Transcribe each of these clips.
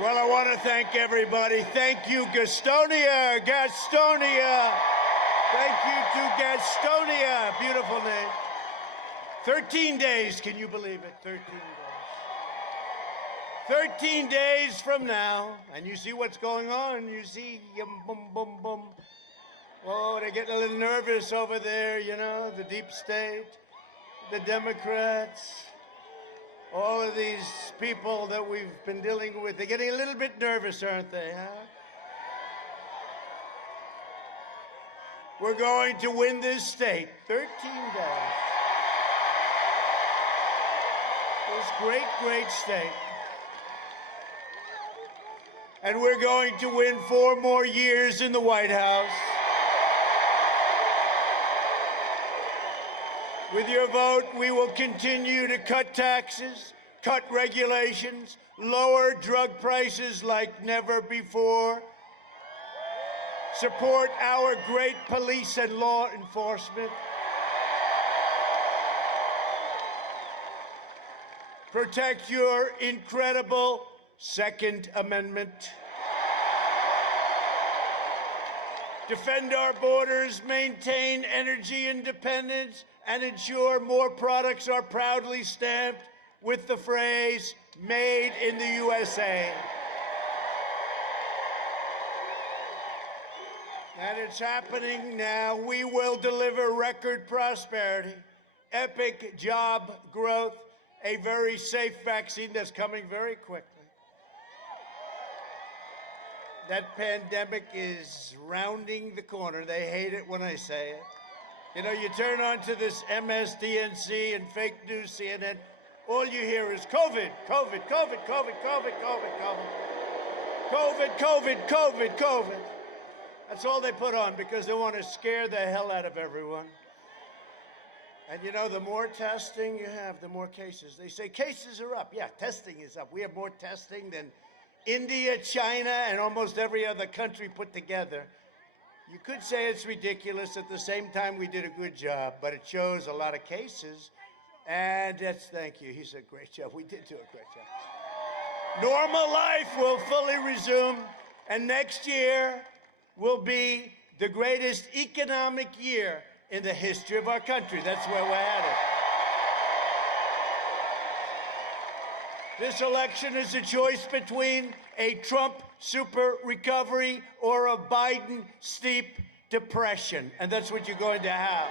Well, I want to thank everybody. Thank you, Gastonia. Gastonia. Thank you to Gastonia. Beautiful name. 13 days. Can you believe it? 13 days. 13 days from now, and you see what's going on. You see, boom, boom, boom. Oh, they're getting a little nervous over there, you know, the deep state, the Democrats. All of these people that we've been dealing with, they're getting a little bit nervous, aren't they, huh? We're going to win this state. 13 days. This great, great state. And we're going to win 4 more years in the White House. With your vote, we will continue to cut taxes, cut regulations, lower drug prices like never before, support our great police and law enforcement, protect your incredible Second Amendment, defend our borders, maintain energy independence, and ensure more products are proudly stamped with the phrase, made in the USA. And it's happening now. We will deliver record prosperity, epic job growth, a very safe vaccine that's coming very quickly. That pandemic is rounding the corner. They hate it when I say it. You know, you turn on to this MSDNC and fake news CNN, all you hear is COVID, COVID, COVID, COVID, COVID, COVID, COVID, COVID, COVID, COVID. That's all they put on because they want to scare the hell out of everyone. And you know, the more testing you have, the more cases. They say cases are up. Yeah, testing is up. We have more testing than India, China, and almost every other country put together. You could say it's ridiculous. At the same time, we did a good job, but it shows a lot of cases. And that's, thank you. He said, great job. We did do a great job. Normal life will fully resume, and next year will be the greatest economic year in the history of our country. That's where we're headed. This election is a choice between a Trump super recovery or a Biden steep depression, and that's what you're going to have.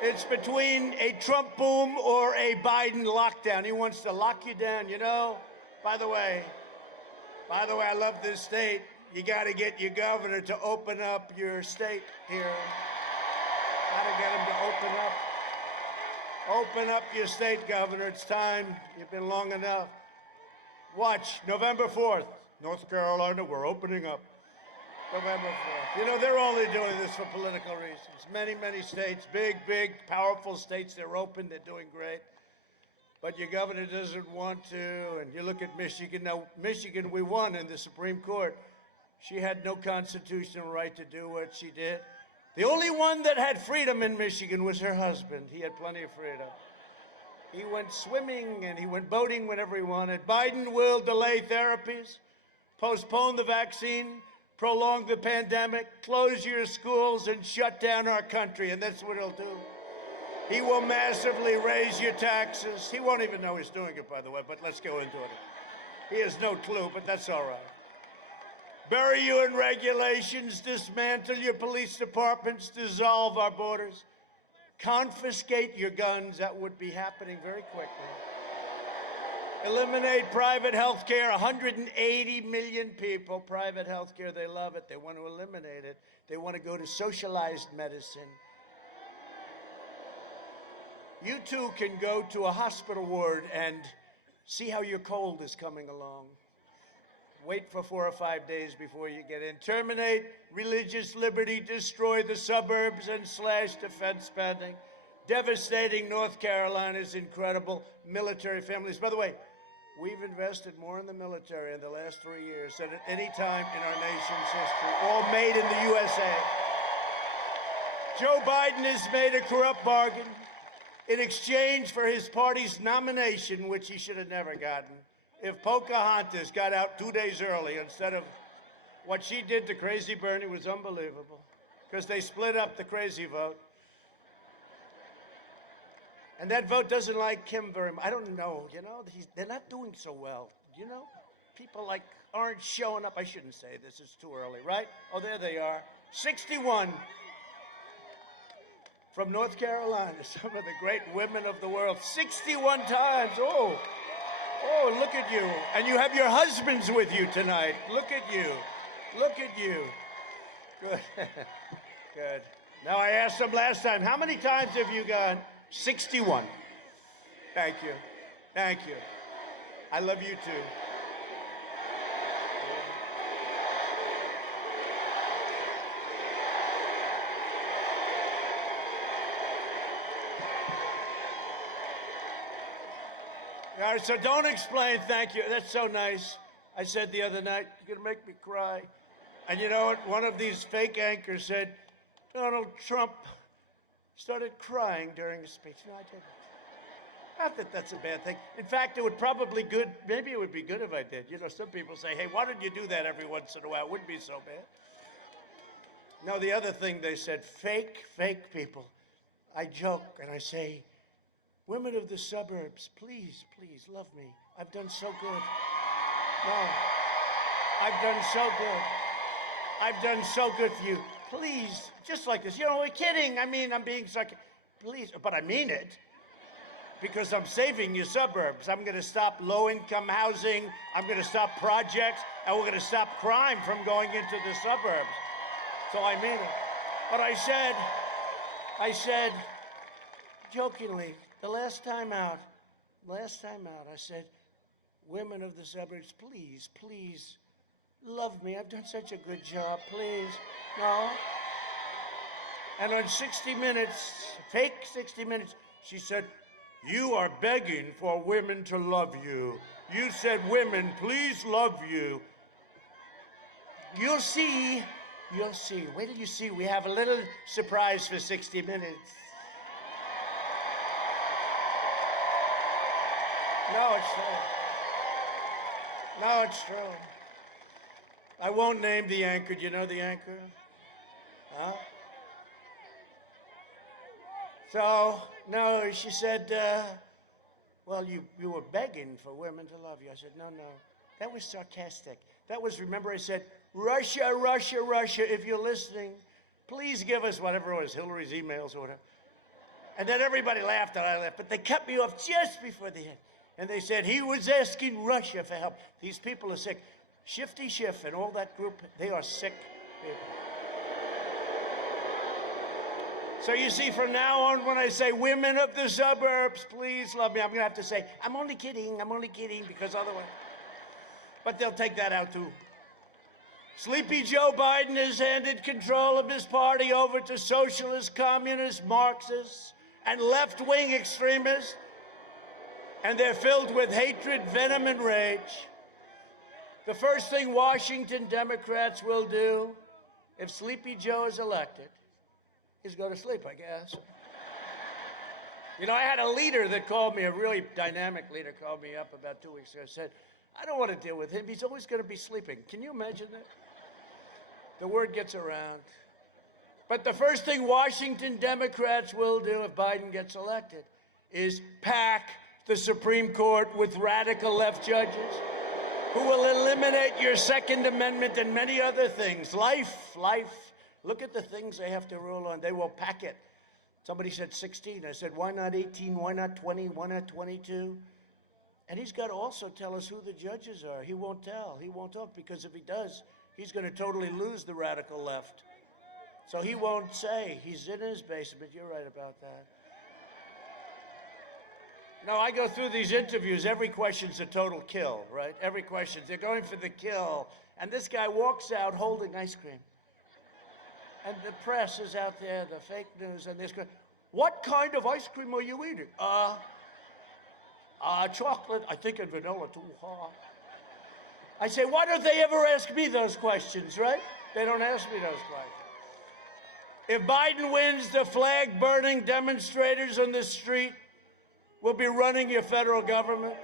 It's between a Trump boom or a Biden lockdown. He wants to lock you down, you know. By the way, I love this state. You got to get your governor to open up your state here. Got to get him to open up. Open up your state, Governor. It's time. You've been long enough. Watch, November 4th, North Carolina, we're opening up. November 4th. You know, they're only doing this for political reasons. Many, many states, big, powerful states, they're open, they're doing great. But your governor doesn't want to, and you look at Michigan. Now, Michigan, we won in the Supreme Court. She had no constitutional right to do what she did. The only one that had freedom in Michigan was her husband. He had plenty of freedom. He went swimming and he went boating whenever he wanted. Biden will delay therapies, postpone the vaccine, prolong the pandemic, close your schools, and shut down our country, and that's what he'll do. He will massively raise your taxes. He won't even know he's doing it, by the way, but let's go into it. He has no clue, but that's all right. Bury you in regulations, dismantle your police departments, dissolve our borders, confiscate your guns. That would be happening very quickly. Eliminate private health care. 180 million people, private health care, they love it. They want to eliminate it. They want to go to socialized medicine. You too can go to a hospital ward and see how your cold is coming along. Wait for 4 or 5 days before you get in. Terminate religious liberty, destroy the suburbs, and slash defense spending. Devastating North Carolina's incredible military families. By the way, we've invested more in the military in the last 3 years than at any time in our nation's history, all made in the USA. Joe Biden has made a corrupt bargain in exchange for his party's nomination, which he should have never gotten. if Pocahontas got out 2 days early instead of what she did to Crazy Bernie was unbelievable, because they split up the crazy vote. And that vote doesn't like him very much. I don't know, you know, they're not doing so well, you know? People like aren't showing up. I shouldn't say this, it's too early, right? Oh, there they are. 61 from North Carolina, some of the great women of the world. 61 times, oh, look at you. And you have your husbands with you tonight. Look at you, look at you. Good, good. Now I asked them last time, how many times have you gone? 61. Thank you, thank you. I love you too. All right, so don't explain thank you. That's so nice. I said the other night, you're going to make me cry. And you know what? One of these fake anchors said, Donald Trump started crying during his speech. No, I didn't. Not that that's a bad thing. In fact, it would probably good. Maybe it would be good if I did. You know, some people say, hey, why don't you do that every once in a while? It wouldn't be so bad. No, the other thing they said, fake people. I joke and I say, women of the suburbs, please, please love me. I've done so good. No, I've done so good. I've done so good for you. Please, just like this. You know, we're kidding. I mean, I'm being sarcastic. Please, but I mean it. Because I'm saving your suburbs. I'm going to stop low-income housing. I'm going to stop projects. And we're going to stop crime from going into the suburbs. So I mean it. But I said, jokingly, the last time out, I said, women of the suburbs, please, please, love me. I've done such a good job, please. No? And on 60 Minutes, fake 60 Minutes, she said, you are begging for women to love you. You said, women, please love you. You'll see. You'll see. Wait till you see. We have a little surprise for 60 Minutes. No, it's true. No, it's true. I won't name the anchor. Do you know the anchor? Huh? So, no, she said, well, you were begging for women to love you. I said, no. That was sarcastic. That was, remember I said, Russia, Russia, Russia, if you're listening, please give us whatever it was, Hillary's emails or whatever. And then everybody laughed and I laughed, but they cut me off just before the end. And they said, he was asking Russia for help. These people are sick. Shifty Schiff and all that group, they are sick people. So you see, from now on, when I say women of the suburbs, please love me, I'm going to have to say, I'm only kidding, because otherwise. But they'll take that out too. Sleepy Joe Biden has handed control of his party over to socialists, communists, Marxists, and left-wing extremists. And they're filled with hatred, venom, and rage. The first thing Washington Democrats will do if Sleepy Joe is elected is go to sleep, I guess. You know, I had a leader that called me, a really dynamic leader called me up about 2 weeks ago, said, I don't want to deal with him. He's always going to be sleeping. Can you imagine that? The word gets around. But the first thing Washington Democrats will do if Biden gets elected is pack the Supreme Court with radical left judges who will eliminate your Second Amendment and many other things. Life. Look at the things they have to rule on. They will pack it. Somebody said 16. I said, why not 18? Why not 20? Why not 22? And he's got to also tell us who the judges are. He won't tell. He won't talk, because if he does, he's going to totally lose the radical left. So he won't say. He's in his basement. You're right about that. No, I go through these interviews. Every question's a total kill, right? Every question. They're going for the kill. And this guy walks out holding ice cream. And the press is out there, the fake news, and this guy, what kind of ice cream are you eating? Chocolate, I think, and vanilla too. I say, why don't they ever ask me those questions, right? They don't ask me those questions. If Biden wins, the flag-burning demonstrators on the street will be running your federal government.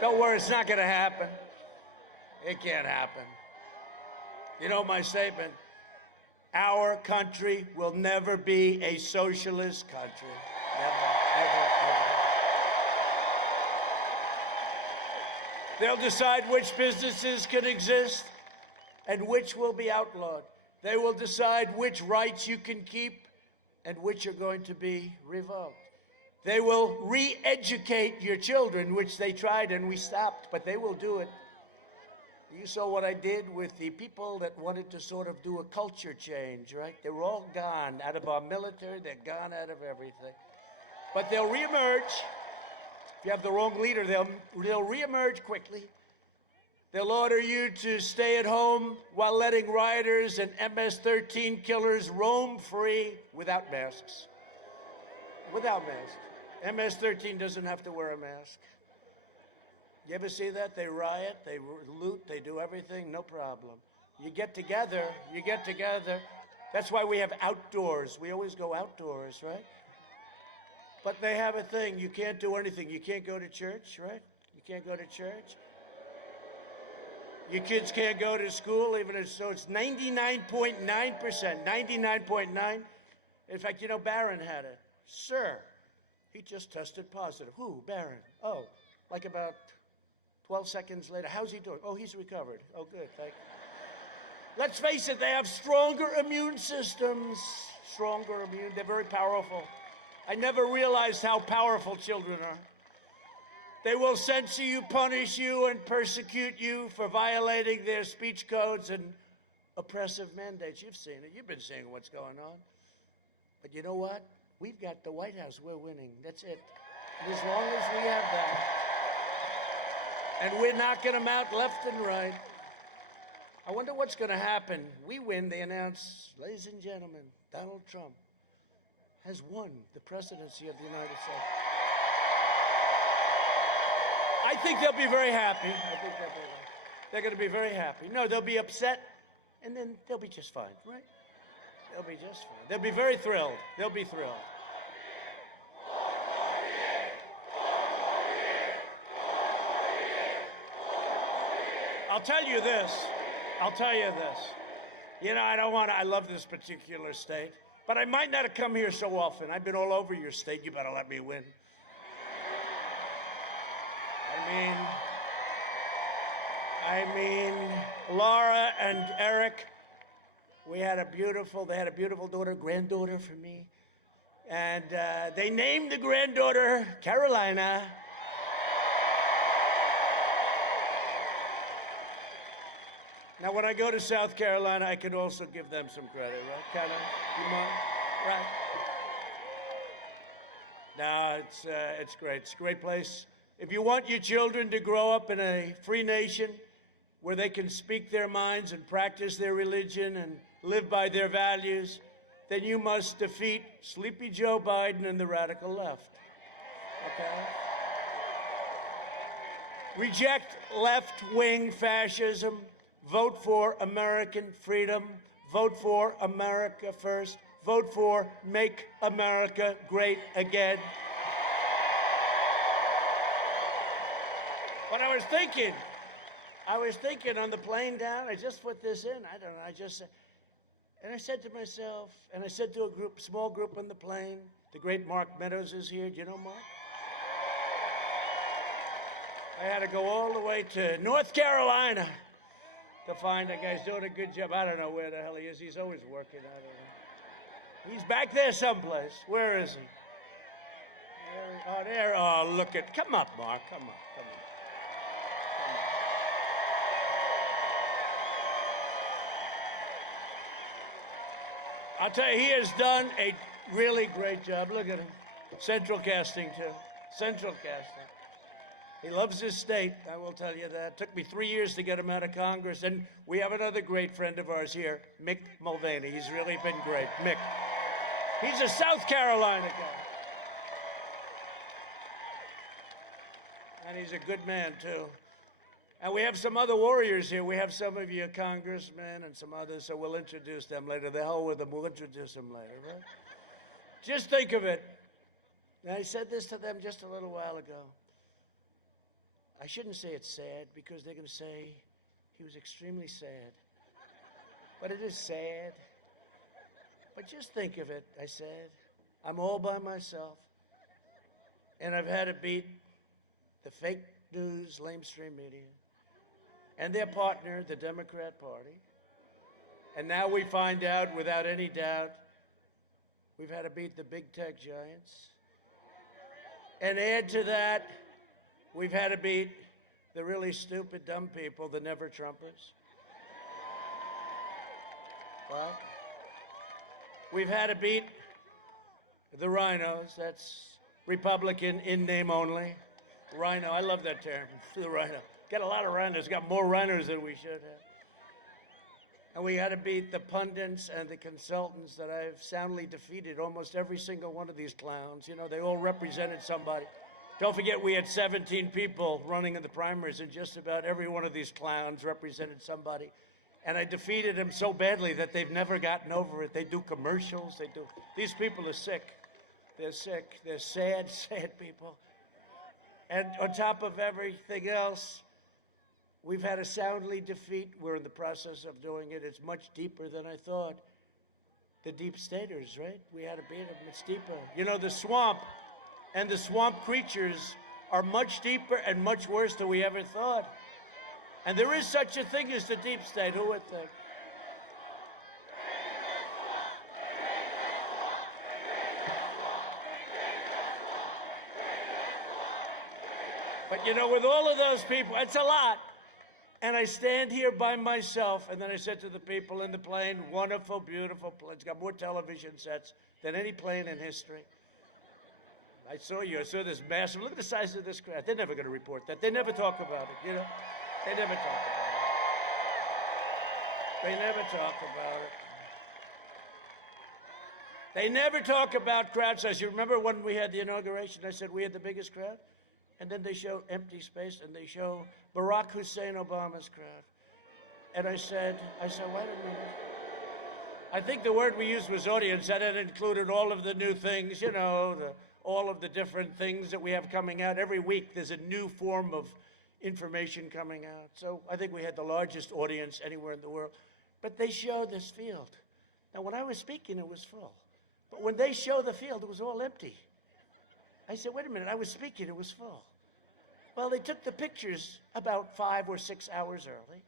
Don't worry, it's not going to happen. It can't happen. You know my statement, our country will never be a socialist country. Never, ever, ever. They'll decide which businesses can exist and which will be outlawed. They will decide which rights you can keep and which are going to be revoked. They will re-educate your children, which they tried and we stopped, but they will do it. You saw what I did with the people that wanted to sort of do a culture change, right? They were all gone out of our military. They're gone out of everything. But they'll reemerge. If you have the wrong leader, they'll reemerge quickly. They'll order you to stay at home while letting rioters and MS-13 killers roam free without masks. Without masks. MS-13 doesn't have to wear a mask. You ever see that? They riot, they loot, they do everything, no problem. You get together. That's why we have outdoors. We always go outdoors, right? But they have a thing. You can't do anything. You can't go to church, right? You can't go to church. Your kids can't go to school, even if so. It's 99.9%, 99.9. In fact, you know, Barron had it. Sir, he just tested positive. Who? Barron. Oh, like about 12 seconds later. How's he doing? Oh, he's recovered. Oh, good. Thank you. Let's face it, they have stronger immune systems. Stronger immune. They're very powerful. I never realized how powerful children are. They will censor you, punish you, and persecute you for violating their speech codes and oppressive mandates. You've seen it. You've been seeing what's going on. But you know what? We've got the White House. We're winning. That's it. And as long as we have that, and we're knocking them out left and right, I wonder what's going to happen. We win, they announce, ladies and gentlemen, Donald Trump has won the presidency of the United States. I think they'll be very happy. They're going to be very happy. No, they'll be upset, and then they'll be just fine, right? They'll be just fine. They'll be very thrilled. They'll be thrilled. I'll tell you this. You know, I love this particular state, but I might not have come here so often. I've been all over your state. You better let me win. I mean, Laura and Eric, they had a beautiful daughter, granddaughter for me. And they named the granddaughter Carolina. Now, when I go to South Carolina, I can also give them some credit, right? Can I? You mind? Right? No, it's great. It's a great place. If you want your children to grow up in a free nation where they can speak their minds and practice their religion and live by their values, then you must defeat Sleepy Joe Biden and the radical left. Okay? Reject left-wing fascism. Vote for American freedom. Vote for America first. Vote for Make America Great Again. But I was thinking on the plane down, I just put this in, I don't know, and I said to myself, and I said to a small group on the plane, the great Mark Meadows is here. Do you know Mark? I had to go all the way to North Carolina to find a guy. He's doing a good job. I don't know where the hell he is. He's always working. I don't know. He's back there someplace. Where is he? Oh, there. Oh, look at. Come up, Mark. Come on. I'll tell you, he has done a really great job. Look at him. Central casting, too. Central casting. He loves his state, I will tell you that. It took me 3 years to get him out of Congress. And we have another great friend of ours here, Mick Mulvaney. He's really been great. Mick. He's a South Carolina guy. And he's a good man, too. And we have some other warriors here. We have some of you congressmen and some others, so we'll introduce them later. The hell with them. We'll introduce them later, right? Just think of it. And I said this to them just a little while ago. I shouldn't say it's sad because they're going to say he was extremely sad. But it is sad. But just think of it, I said. I'm all by myself. And I've had to beat the fake news, lamestream media, and their partner, the Democrat Party. And now we find out, without any doubt, we've had to beat the big tech giants. And add to that, we've had to beat the really stupid, dumb people, the never-Trumpers. What? We've had to beat the rhinos. That's Republican in name only. Rhino, I love that term, the rhino. Got a lot of rhinos, got more rhinos than we should have. And we had to beat the pundits and the consultants that I've soundly defeated, almost every single one of these clowns. You know, they all represented somebody. Don't forget, we had 17 people running in the primaries, and just about every one of these clowns represented somebody. And I defeated them so badly that they've never gotten over it. They do commercials, these people are sick. They're sick, they're sad, sad people. And on top of everything else, we've had to soundly defeat. We're in the process of doing it. It's much deeper than I thought. The deep staters, right? We had to beat them. It's deeper. You know, the swamp and the swamp creatures are much deeper and much worse than we ever thought. And there is such a thing as the deep state. Who would think? But you know, with all of those people, it's a lot. And I stand here by myself, and then I said to the people in the plane, wonderful, beautiful plane. It's got more television sets than any plane in history. I saw this massive, look at the size of this crowd. They're never going to report that. They never talk about it, you know. They never talk about it. They never talk about it. They never talk about crowd size. You remember when we had the inauguration, I said we had the biggest crowd? And then they show empty space, and they show Barack Hussein Obama's crowd. And I said, wait a minute. I think the word we used was audience, and it included all of the new things, you know, all of the different things that we have coming out. Every week there's a new form of information coming out. So I think we had the largest audience anywhere in the world. But they showed this field. Now, when I was speaking, it was full. But when they showed the field, it was all empty. I said, wait a minute, I was speaking, it was full. Well, they took the pictures about 5 or 6 hours early.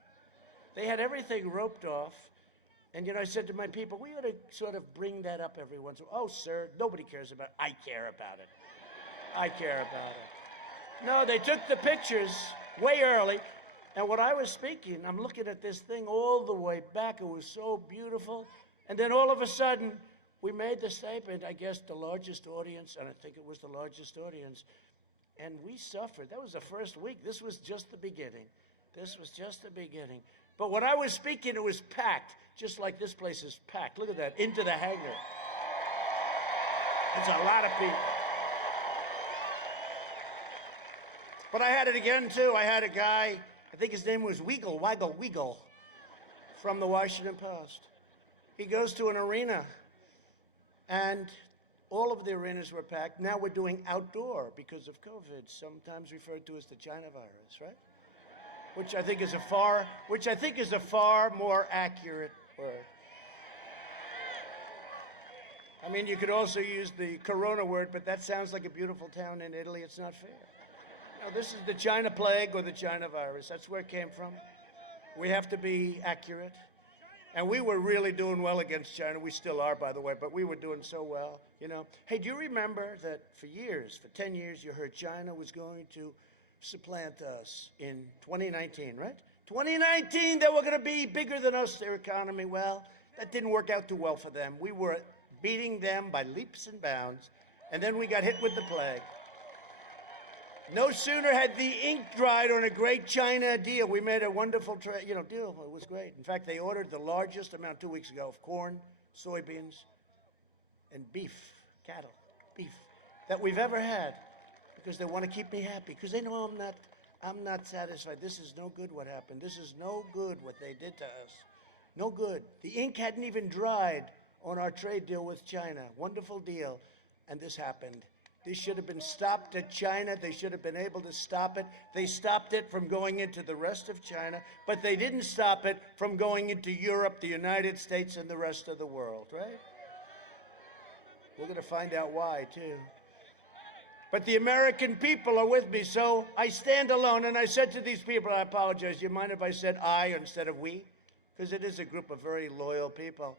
They had everything roped off. And, you know, I said to my people, we ought to sort of bring that up every once in a while. Oh, sir, nobody cares about it. I care about it. I care about it. No, they took the pictures way early. And when I was speaking, I'm looking at this thing all the way back. It was so beautiful. And then all of a sudden, we made the statement, I guess the largest audience, and I think it was the largest audience, and we suffered. That was the first week. This was just the beginning. This was just the beginning. But when I was speaking, it was packed, just like this place is packed. Look at that, into the hangar. It's a lot of people. But I had it again, too. I had a guy, I think his name was Weigel, from the Washington Post. He goes to an arena, and all of the arenas were packed. Now we're doing outdoor because of COVID, sometimes referred to as the China virus, right? Which I think is a far more accurate word. I mean, you could also use the Corona word, but that sounds like a beautiful town in Italy. It's not fair. No, this is the China plague or the China virus. That's where it came from. We have to be accurate. And we were really doing well against China. We still are, by the way, but we were doing so well, you know. Hey, do you remember that for 10 years, you heard China was going to supplant us in 2019, right? 2019, they were going to be bigger than us, their economy. Well, that didn't work out too well for them. We were beating them by leaps and bounds, and then we got hit with the plague. No sooner had the ink dried on a great China deal. We made a wonderful deal. It was great. In fact, they ordered the largest amount 2 weeks ago of corn, soybeans, and beef, cattle, beef, that we've ever had, because they want to keep me happy, because they know I'm not satisfied. This is no good what happened. This is no good what they did to us. No good. The ink hadn't even dried on our trade deal with China. Wonderful deal. And this happened. This should have been stopped at China. They should have been able to stop it. They stopped it from going into the rest of China, but they didn't stop it from going into Europe, the United States, and the rest of the world, right? We're going to find out why, too. But the American people are with me, so I stand alone. And I said to these people, I apologize, do you mind if I said I instead of we? Because it is a group of very loyal people.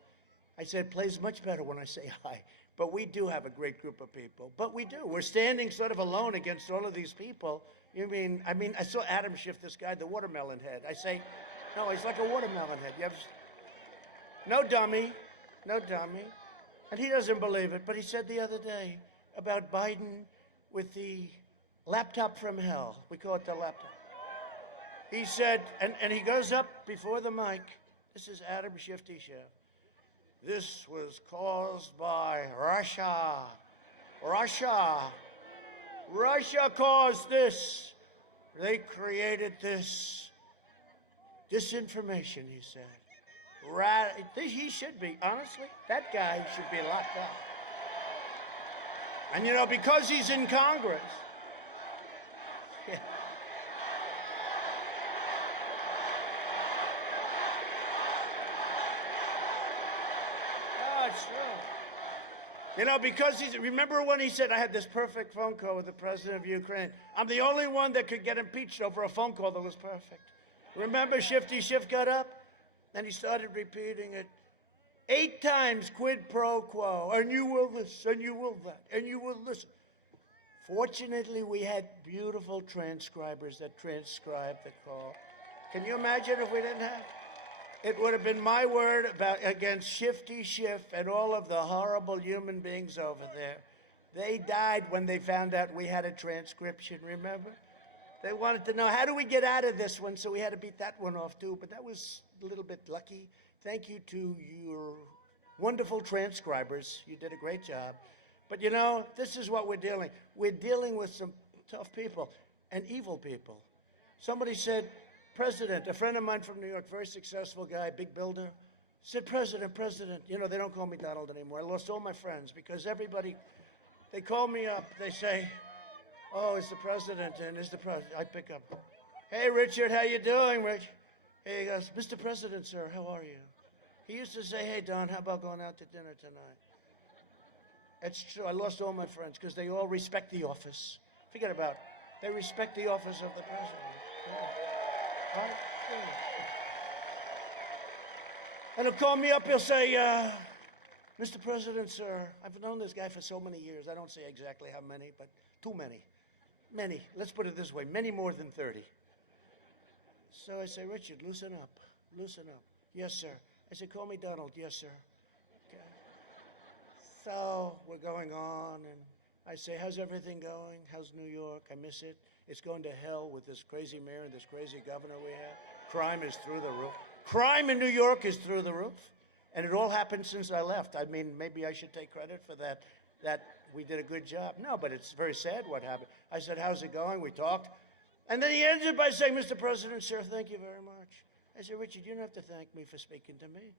I said, it plays much better when I say I. But we do have a great group of people. But we do. We're standing sort of alone against all of these people. I mean, I saw Adam Schiff, this guy, the watermelon head. I say, no, he's like a watermelon head. No dummy. No dummy. And he doesn't believe it. But he said the other day about Biden with the laptop from hell. We call it the laptop. He said, and he goes up before the mic. This is Adam Shifty Schiff. This was caused by Russia. Russia caused this. They created this disinformation, he said. He should be, honestly, that guy should be locked up. And, you know, because he's in Congress. Yeah. Oh, it's true. You know, because remember when he said, I had this perfect phone call with the president of Ukraine. I'm the only one that could get impeached over a phone call that was perfect. Remember Shifty Schiff got up and he started repeating it. 8 times quid pro quo, and you will this, and you will that, and you will listen. Fortunately, we had beautiful transcribers that transcribed the call. Can you imagine if we didn't have? It would have been my word against Shifty Schiff and all of the horrible human beings over there. They died when they found out we had a transcription, remember? They wanted to know, how do we get out of this one? So we had to beat that one off, too. But that was a little bit lucky. Thank you to your wonderful transcribers. You did a great job. But, you know, this is what we're dealing. We're dealing with some tough people and evil people. Somebody said, President, a friend of mine from New York, very successful guy, big builder, said, President. You know, they don't call me Donald anymore. I lost all my friends because everybody, they call me up. They say, oh, it's the president, and it's the president. I pick up. Hey, Richard, how you doing, Rich? Hey, he goes, Mr. President, sir, how are you? He used to say, hey, Don, how about going out to dinner tonight? It's true. I lost all my friends because they all respect the office. Forget about it. They respect the office of the president. Yeah. Right? Yeah. And he'll call me up. He'll say, Mr. President, sir, I've known this guy for so many years. I don't say exactly how many, but too many. Many. Let's put it this way. Many more than 30. So I say, Richard, loosen up. Loosen up. Yes, sir. I said, call me Donald. Yes, sir. Okay. So we're going on, and I say, how's everything going? How's New York? I miss it. It's going to hell with this crazy mayor and this crazy governor we have. Crime is through the roof. Crime in New York is through the roof. And it all happened since I left. I mean, maybe I should take credit for that we did a good job. No, but it's very sad what happened. I said, how's it going? We talked. And then he ended by saying, Mr. President, sir, thank you very much. I said, Richard, you don't have to thank me for speaking to me.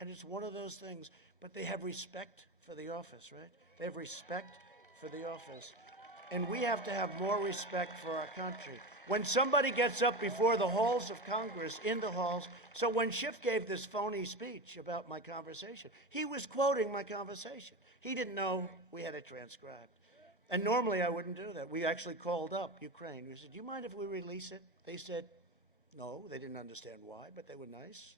And it's one of those things. But they have respect for the office, right? They have respect for the office. And we have to have more respect for our country. When somebody gets up before the halls of Congress, in the halls, so when Schiff gave this phony speech about my conversation, he was quoting my conversation. He didn't know we had it transcribed. And normally I wouldn't do that. We actually called up Ukraine. We said, do you mind if we release it? They said, no. They didn't understand why, but they were nice.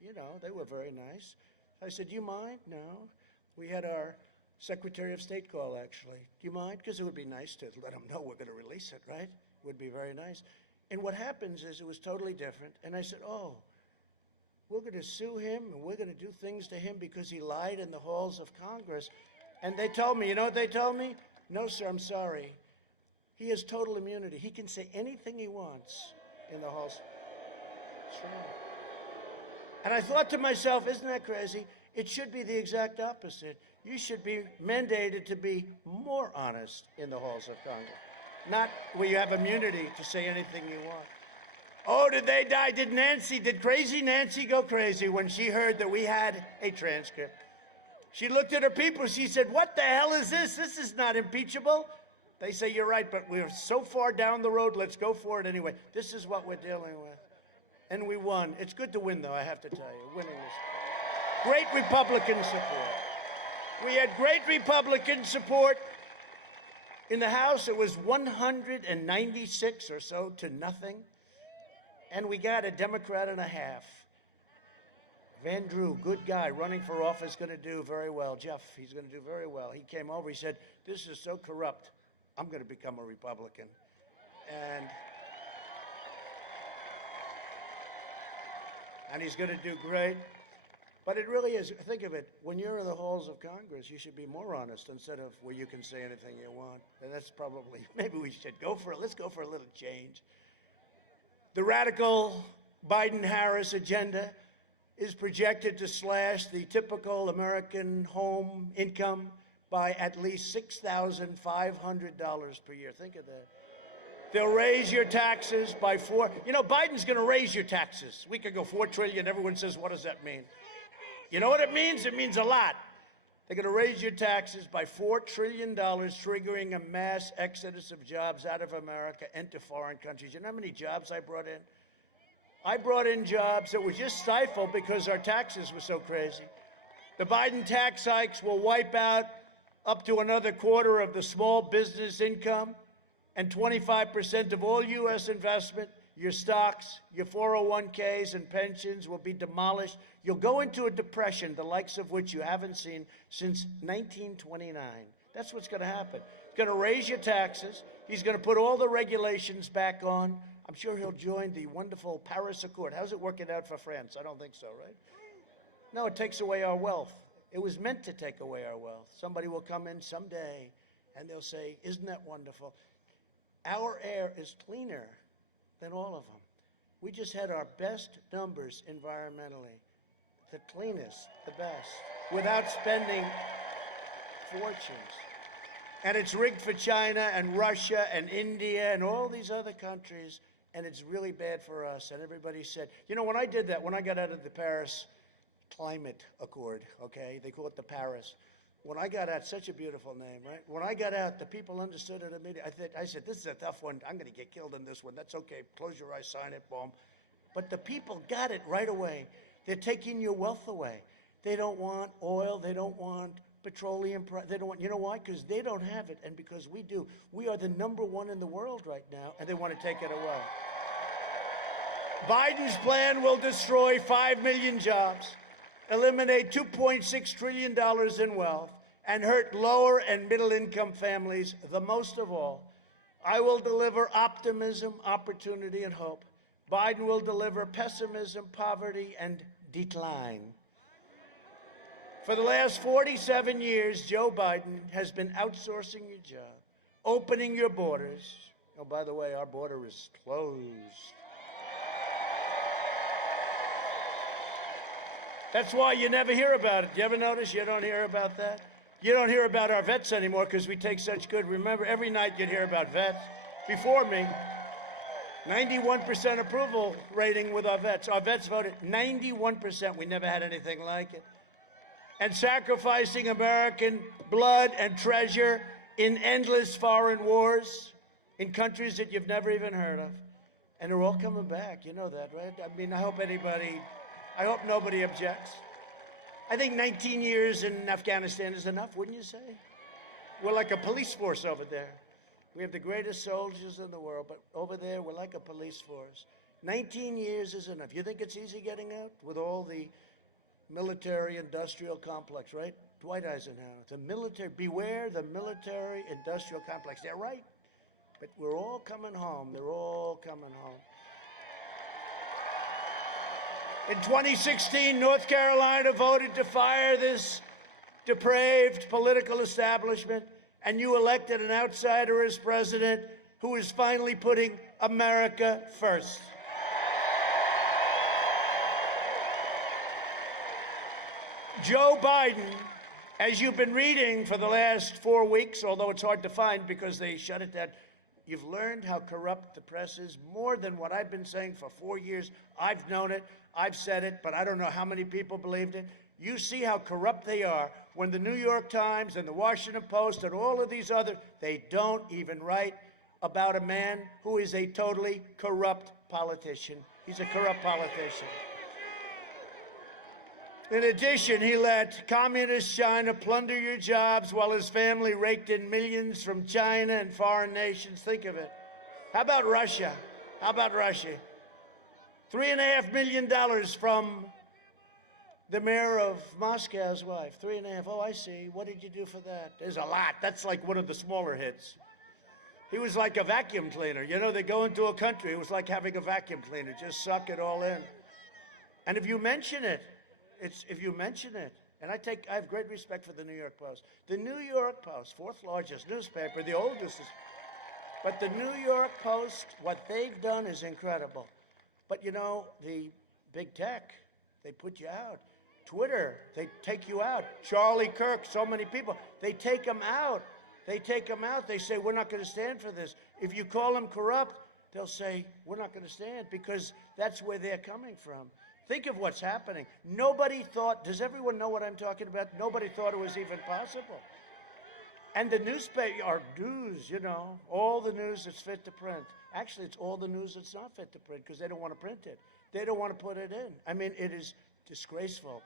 You know, they were very nice. I said, do you mind? No. We had our Secretary of State call, actually. Do you mind? Because it would be nice to let them know we're going to release it, right? It would be very nice. And what happens is it was totally different. And I said, oh, we're going to sue him and we're going to do things to him because he lied in the halls of Congress. And they told me, you know what they told me? No, sir, I'm sorry. He has total immunity. He can say anything he wants in the halls. Sure. And I thought to myself, isn't that crazy? It should be the exact opposite. You should be mandated to be more honest in the halls of Congress. Not where you have immunity to say anything you want. Oh, did they die? Did crazy Nancy go crazy when she heard that we had a transcript? She looked at her people. She said, what the hell is this? This is not impeachable. They say, you're right, but we're so far down the road. Let's go for it anyway. This is what we're dealing with. And we won. It's good to win, though, I have to tell you. Winning is great Republican support. We had great Republican support. In the House, it was 196 or so to nothing. And we got a Democrat and a half. Van Drew, good guy, running for office, going to do very well. Jeff, he's going to do very well. He came over, he said, this is so corrupt, I'm going to become a Republican. And he's going to do great. But it really is, think of it, when you're in the halls of Congress, you should be more honest instead of where you can say anything you want. And that's probably, maybe we should go for it. Let's go for a little change. The radical Biden-Harris agenda is projected to slash the typical American home income by at least $6,500 per year. Think of that. They'll raise your taxes by Biden's going to raise your taxes. We could go $4 trillion. Everyone says, what does that mean? You know what it means? It means a lot. They're going to raise your taxes by $4 trillion, triggering a mass exodus of jobs out of America into foreign countries. You know how many jobs I brought in? I brought in jobs that were just stifled because our taxes were so crazy. The Biden tax hikes will wipe out up to another quarter of the small business income and 25% of all U.S. investment. Your stocks, your 401ks and pensions will be demolished. You'll go into a depression, the likes of which you haven't seen since 1929. That's what's going to happen. He's going to raise your taxes. He's going to put all the regulations back on. I'm sure he'll join the wonderful Paris Accord. How's it working out for France? I don't think so, right? No, it takes away our wealth. It was meant to take away our wealth. Somebody will come in someday and they'll say, isn't that wonderful? Our air is cleaner than all of them. We just had our best numbers environmentally. The cleanest, the best, without spending fortunes. And it's rigged for China and Russia and India and all these other countries, and it's really bad for us. And everybody said, when I did that, when I got out of the Paris Climate Accord, okay, they call it the Paris. When I got out, such a beautiful name, right? When I got out, the people understood it immediately. I said, this is a tough one. I'm going to get killed in this one. That's okay. Close your eyes, sign it, boom. But the people got it right away. They're taking your wealth away. They don't want oil. They don't want petroleum. They don't want, you know why? Because they don't have it, and because we do. We are the #1 in the world right now, and they want to take it away. Biden's plan will destroy 5 million jobs, eliminate $2.6 trillion in wealth, and hurt lower and middle-income families the most of all. I will deliver optimism, opportunity, and hope. Biden will deliver pessimism, poverty, and decline. For the last 47 years, Joe Biden has been outsourcing your job, opening your borders. Oh, by the way, our border is closed. That's why you never hear about it. You ever notice you don't hear about that? You don't hear about our vets anymore because we take such good. Remember, every night you'd hear about vets. Before me, 91% approval rating with our vets. Our vets voted 91%. We never had anything like it. And sacrificing American blood and treasure in endless foreign wars in countries that you've never even heard of. And they're all coming back. You know that, right? I mean, I hope nobody objects. I think 19 years in Afghanistan is enough, wouldn't you say? We're like a police force over there. We have the greatest soldiers in the world, but over there, we're like a police force. 19 years is enough. You think it's easy getting out with all the military-industrial complex, right? Dwight Eisenhower, beware the military-industrial complex. They're right, but we're all coming home. They're all coming home. In 2016, North Carolina voted to fire this depraved political establishment, and you elected an outsider as president who is finally putting America first. Joe Biden, as you've been reading for the last 4 weeks, although it's hard to find because they shut it down, you've learned how corrupt the press is more than what I've been saying for 4 years. I've known it. I've said it, but I don't know how many people believed it. You see how corrupt they are when the New York Times and the Washington Post and all of these others, they don't even write about a man who is a totally corrupt politician. He's a corrupt politician. In addition, he let communist China plunder your jobs while his family raked in millions from China and foreign nations. Think of it. How about Russia? How about Russia? $3.5 million from the mayor of Moscow's wife. 3.5. Oh, I see. What did you do for that? There's a lot. That's like one of the smaller hits. He was like a vacuum cleaner. You know, they go into a country. It was like having a vacuum cleaner. Just suck it all in. And if you mention it, and I have great respect for the New York Post. The New York Post, fourth largest newspaper, the oldest. But the New York Post, what they've done is incredible. But you know, the big tech, they put you out. Twitter, they take you out. Charlie Kirk, so many people, they take them out. They take them out. They say, we're not going to stand for this. If you call them corrupt, they'll say, we're not going to stand, because that's where they're coming from. Think of what's happening. Nobody thought, does everyone know what I'm talking about? Nobody thought it was even possible. And the newspaper, our news, you know, all the news that's fit to print. Actually, it's all the news that's not fit to print, because they don't want to print it. They don't want to put it in. I mean, it is disgraceful.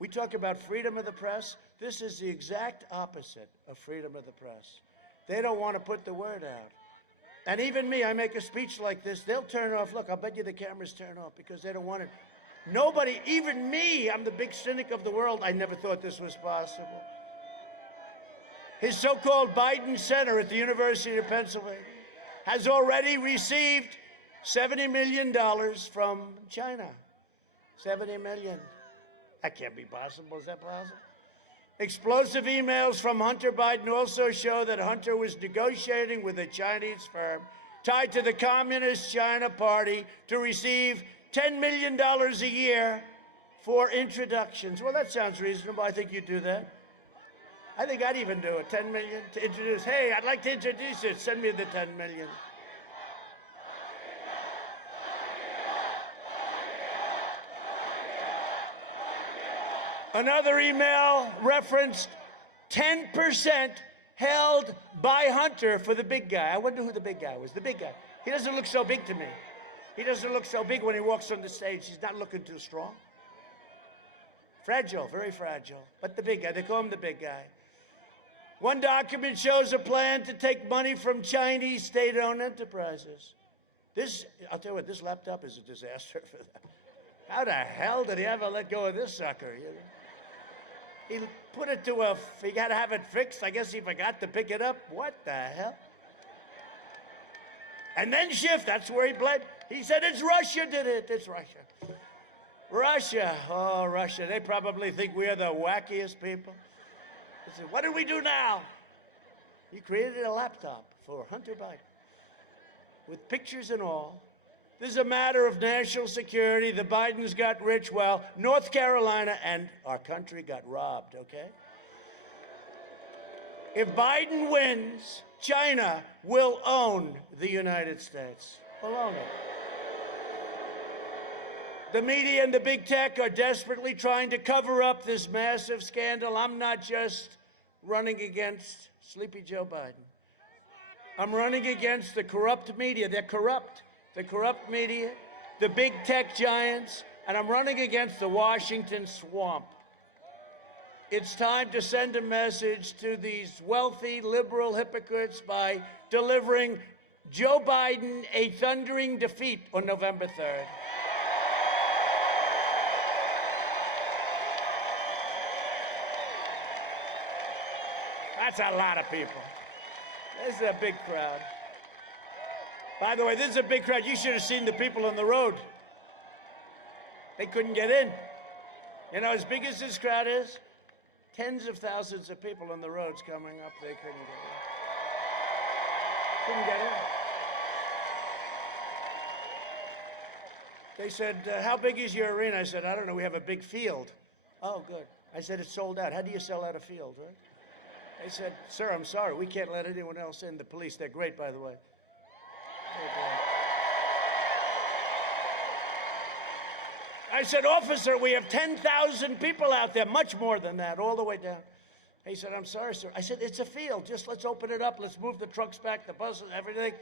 We talk about freedom of the press. This is the exact opposite of freedom of the press. They don't want to put the word out. And even me, I make a speech like this, they'll turn it off. Look, I'll bet you the cameras turn off because they don't want it. Nobody, even me, I'm the big cynic of the world. I never thought this was possible. His so-called Biden Center at the University of Pennsylvania has already received $70 million from China. 70 million. That can't be possible. Is that possible? Explosive emails from Hunter Biden also show that Hunter was negotiating with a Chinese firm tied to the Communist China Party to receive $10 million a year for introductions. Well, that sounds reasonable. I think you'd do that. I think I'd even do it. 10 million to introduce. Hey, I'd like to introduce it. Send me the 10 million. Another email referenced 10% held by Hunter for the big guy. I wonder who the big guy was. The big guy. He doesn't look so big to me. He doesn't look so big when he walks on the stage. He's not looking too strong. Fragile, very fragile. But the big guy, they call him the big guy. One document shows a plan to take money from Chinese state-owned enterprises. This, I'll tell you what, this laptop is a disaster for them. How the hell did he ever let go of this sucker? You know? He put it to he got to have it fixed. I guess he forgot to pick it up. What the hell? And then shift, that's where he bled. He said, it's Russia did it. It's Russia. Russia. Oh, Russia. They probably think we are the wackiest people. They said, what do we do now? He created a laptop for Hunter Biden with pictures and all. This is a matter of national security. The Bidens got rich while North Carolina and our country got robbed, okay? If Biden wins, China will own the United States. Will own it. The media and the big tech are desperately trying to cover up this massive scandal. I'm not just running against Sleepy Joe Biden. I'm running against the corrupt media. They're corrupt. The corrupt media, the big tech giants, and I'm running against the Washington swamp. It's time to send a message to these wealthy liberal hypocrites by delivering Joe Biden a thundering defeat on November 3rd. That's a lot of people. This is a big crowd. By the way, this is a big crowd. You should have seen the people on the road. They couldn't get in. You know, as big as this crowd is, tens of thousands of people on the roads coming up, they couldn't get in. Couldn't get in. They said, how big is your arena? I said, I don't know. We have a big field. Oh, good. I said, it's sold out. How do you sell out a field, right? They said, sir, I'm sorry. We can't let anyone else in. The police, they're great, by the way. I said, officer, we have 10,000 people out there, much more than that, all the way down. He said, I'm sorry, sir. I said, it's a field. Just let's open it up. Let's move the trucks back, the buses, everything.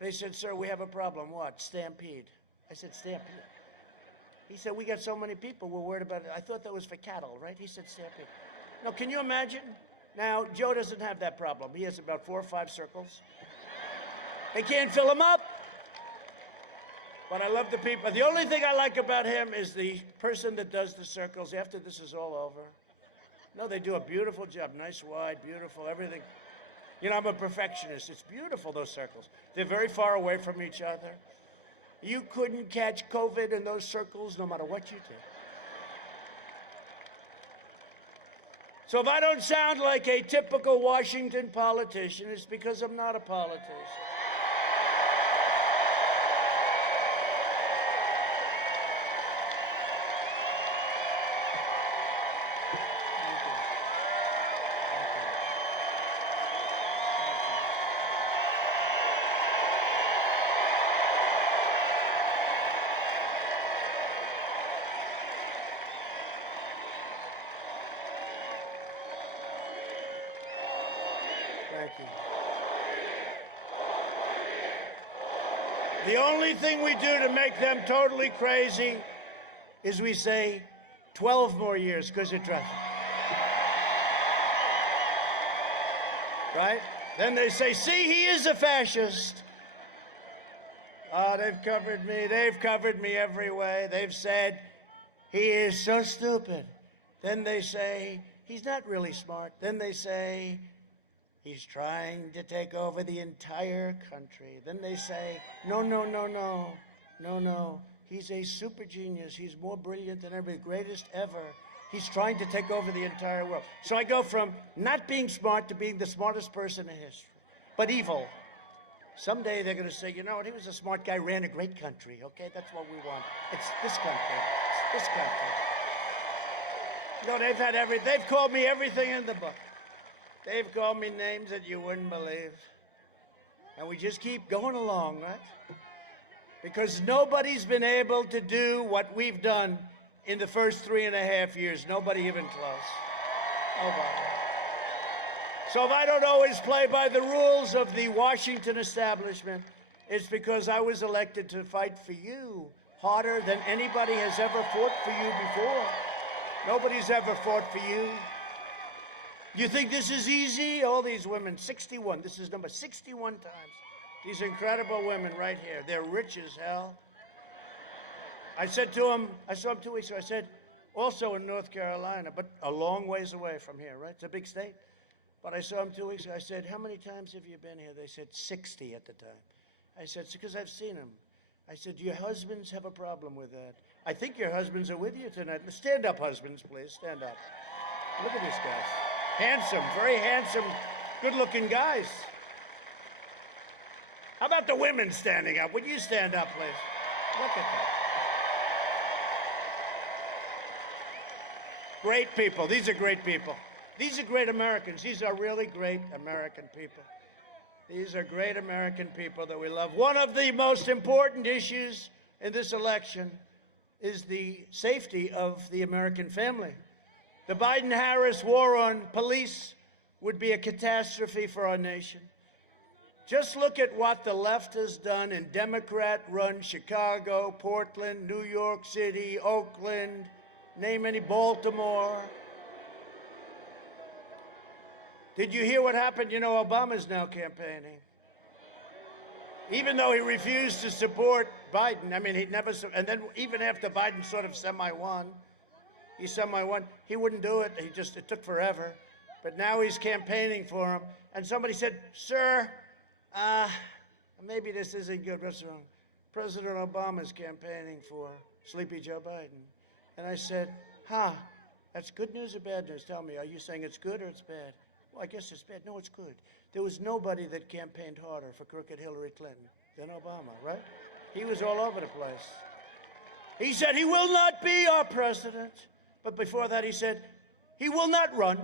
They said, sir, we have a problem. What? Stampede. I said, stampede. He said, we got so many people, we're worried about it. I thought that was for cattle, right? He said, stampede. Now, can you imagine? Now, Joe doesn't have that problem. He has about 4 or 5 circles. They can't fill them up. But I love the people. The only thing I like about him is the person that does the circles after this is all over. No, they do a beautiful job. Nice, wide, beautiful, everything. You know, I'm a perfectionist. It's beautiful, those circles. They're very far away from each other. You couldn't catch COVID in those circles no matter what you did. So if I don't sound like a typical Washington politician, it's because I'm not a politician. Thank you. The only thing we do to make them totally crazy is we say 12 more years because of traffic. Right? Then they say, see, he is a fascist. Oh, they've covered me. They've covered me every way. They've said, he is so stupid. Then they say, he's not really smart. Then they say, he's trying to take over the entire country. Then they say, no, no, no, no, no, no. He's a super genius. He's more brilliant than ever, greatest ever. He's trying to take over the entire world. So I go from not being smart to being the smartest person in history, but evil. Someday they're going to say, you know what, he was a smart guy, ran a great country, okay? That's what we want. It's this country. It's this country. You know, they've called me everything in the book. They've called me names that you wouldn't believe. And we just keep going along, right? Because nobody's been able to do what we've done in the first 3.5 years. Nobody even close. Nobody. So if I don't always play by the rules of the Washington establishment, it's because I was elected to fight for you harder than anybody has ever fought for you before. Nobody's ever fought for you. You think this is easy? All these women, 61. This is number 61 times. These incredible women right here. They're rich as hell. I said to them, I saw them 2 weeks ago, I said, also in North Carolina, but a long ways away from here, right? It's a big state. But I saw them 2 weeks ago. I said, how many times have you been here? They said 60 at the time. I said, it's because I've seen them. I said, do your husbands have a problem with that? I think your husbands are with you tonight. Stand up, husbands, please. Stand up. Look at these guys. Handsome, very handsome, good-looking guys. How about the women standing up? Would you stand up, please? Look at that. Great people. These are great people. These are great Americans. These are really great American people. These are great American people that we love. One of the most important issues in this election is the safety of the American family. The Biden-Harris war on police would be a catastrophe for our nation. Just look at what the left has done in Democrat-run Chicago, Portland, New York City, Oakland, name any, Baltimore. Did you hear what happened? You know, Obama's now campaigning. Even though he refused to support Biden, I mean, he never, and then even after Biden sort of semi-won, he wouldn't do it. It took forever. But now he's campaigning for him. And somebody said, sir, maybe this isn't good. What's wrong? President Obama's campaigning for Sleepy Joe Biden. And I said, that's good news or bad news? Tell me, are you saying it's good or it's bad? Well, I guess it's bad. No, it's good. There was nobody that campaigned harder for crooked Hillary Clinton than Obama, right? He was all over the place. He said he will not be our president. But before that, he said he will not run.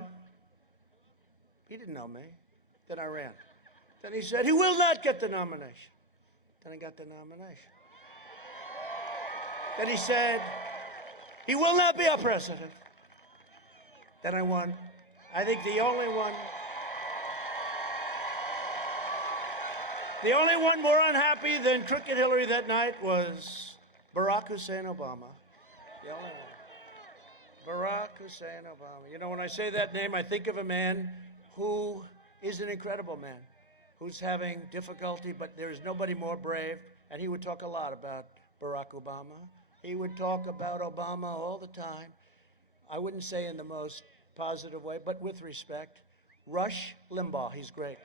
He didn't know me. Then I ran. Then he said he will not get the nomination. Then I got the nomination. Then he said He will not be our president. Then I won. I think the only one more unhappy than Crooked Hillary that night was Barack Hussein Obama. The only one. Barack Hussein Obama. You know, when I say that name, I think of a man who is an incredible man, who's having difficulty, but there is nobody more brave. And he would talk a lot about Barack Obama. He would talk about Obama all the time. I wouldn't say in the most positive way, but with respect. Rush Limbaugh, he's great.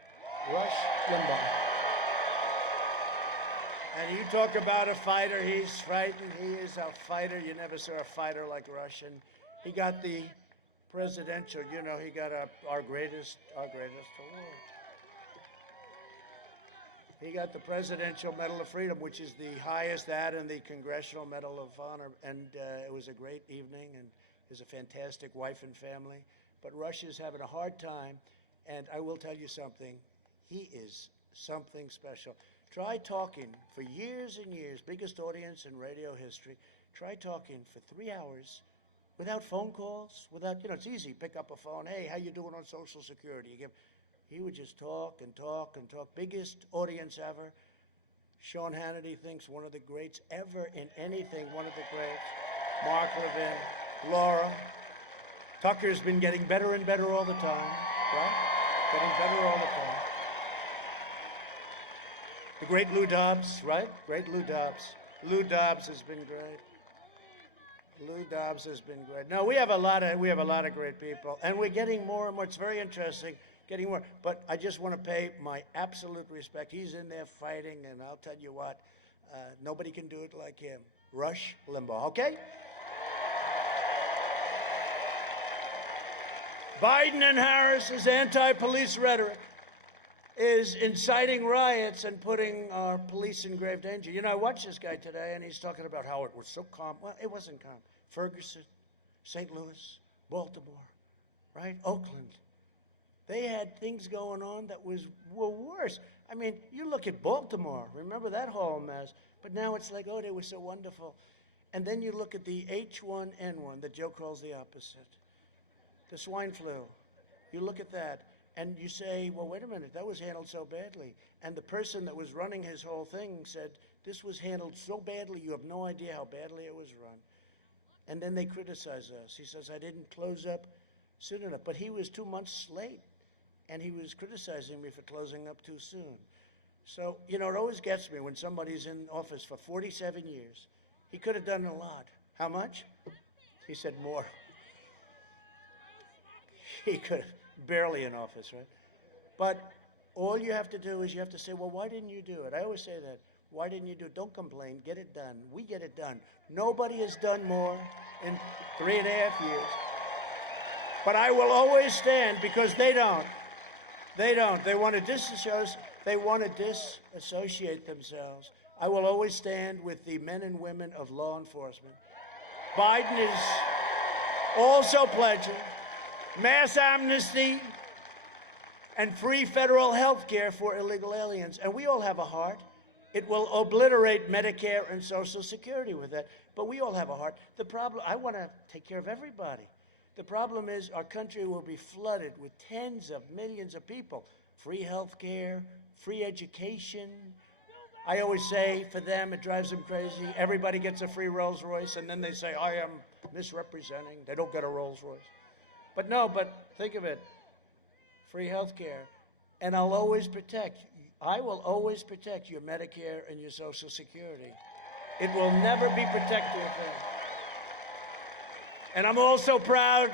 Rush Limbaugh. And you talk about a fighter, he's frightened. He is a fighter. You never saw a fighter like Rush. And he got the presidential, you know, he got our greatest award. He got the Presidential Medal of Freedom, which is the highest, that and the Congressional Medal of Honor. And it was a great evening, and he has a fantastic wife and family. But Rush is having a hard time, and I will tell you something. He is something special. Try talking for years and years, biggest audience in radio history. Try talking for 3 hours without phone calls, without, you know, it's easy. Pick up a phone. Hey, how you doing on Social Security? He would just talk and talk and talk. Biggest audience ever. Sean Hannity thinks one of the greats ever in anything, one of the greats. Mark Levin, Laura. Tucker's been getting better and better all the time, right? Getting better all the time. The great Lou Dobbs, right? Great Lou Dobbs. Lou Dobbs has been great. Lou Dobbs has been great. No, we have a lot of great people, and we're getting more and more. It's very interesting. Getting more, but I just want to pay my absolute respect. He's in there fighting, and I'll tell you what, nobody can do it like him. Rush Limbaugh, okay? Biden and Harris's anti-police rhetoric is inciting riots and putting our police in grave danger. You know, I watched this guy today, and he's talking about how it was so calm. Well, it wasn't calm. Ferguson, St. Louis, Baltimore, right? Oakland. They had things going on that were worse. I mean, you look at Baltimore. Remember that whole mess? But now it's like, oh, they were so wonderful. And then you look at the H1N1 that Joe calls the opposite. The swine flu. You look at that, and you say, well, wait a minute, that was handled so badly. And the person that was running his whole thing said, this was handled so badly, you have no idea how badly it was run. And then they criticize us. He says, I didn't close up soon enough. But he was 2 months late. And he was criticizing me for closing up too soon. So, you know, it always gets me when somebody's in office for 47 years. He could have done a lot. How much? He said more. He could have, barely in office, right? But all you have to do is you have to say, well, why didn't you do it? I always say that. Why didn't you do it? Don't complain. Get it done. We get it done. Nobody has done more in 3.5 years. But I will always stand because they don't. They don't. They want to disassociate themselves. I will always stand with the men and women of law enforcement. Biden is also pledging mass amnesty and free federal health care for illegal aliens. And we all have a heart. It will obliterate Medicare and Social Security with that. But we all have a heart. The problem, I want to take care of everybody. The problem is our country will be flooded with tens of millions of people. Free health care, free education. I always say for them, it drives them crazy. Everybody gets a free Rolls Royce, and then they say, I am misrepresenting. They don't get a Rolls Royce. But no, but think of it. Free health care. And I will always protect your Medicare and your Social Security. It will never be protected. And I'm also proud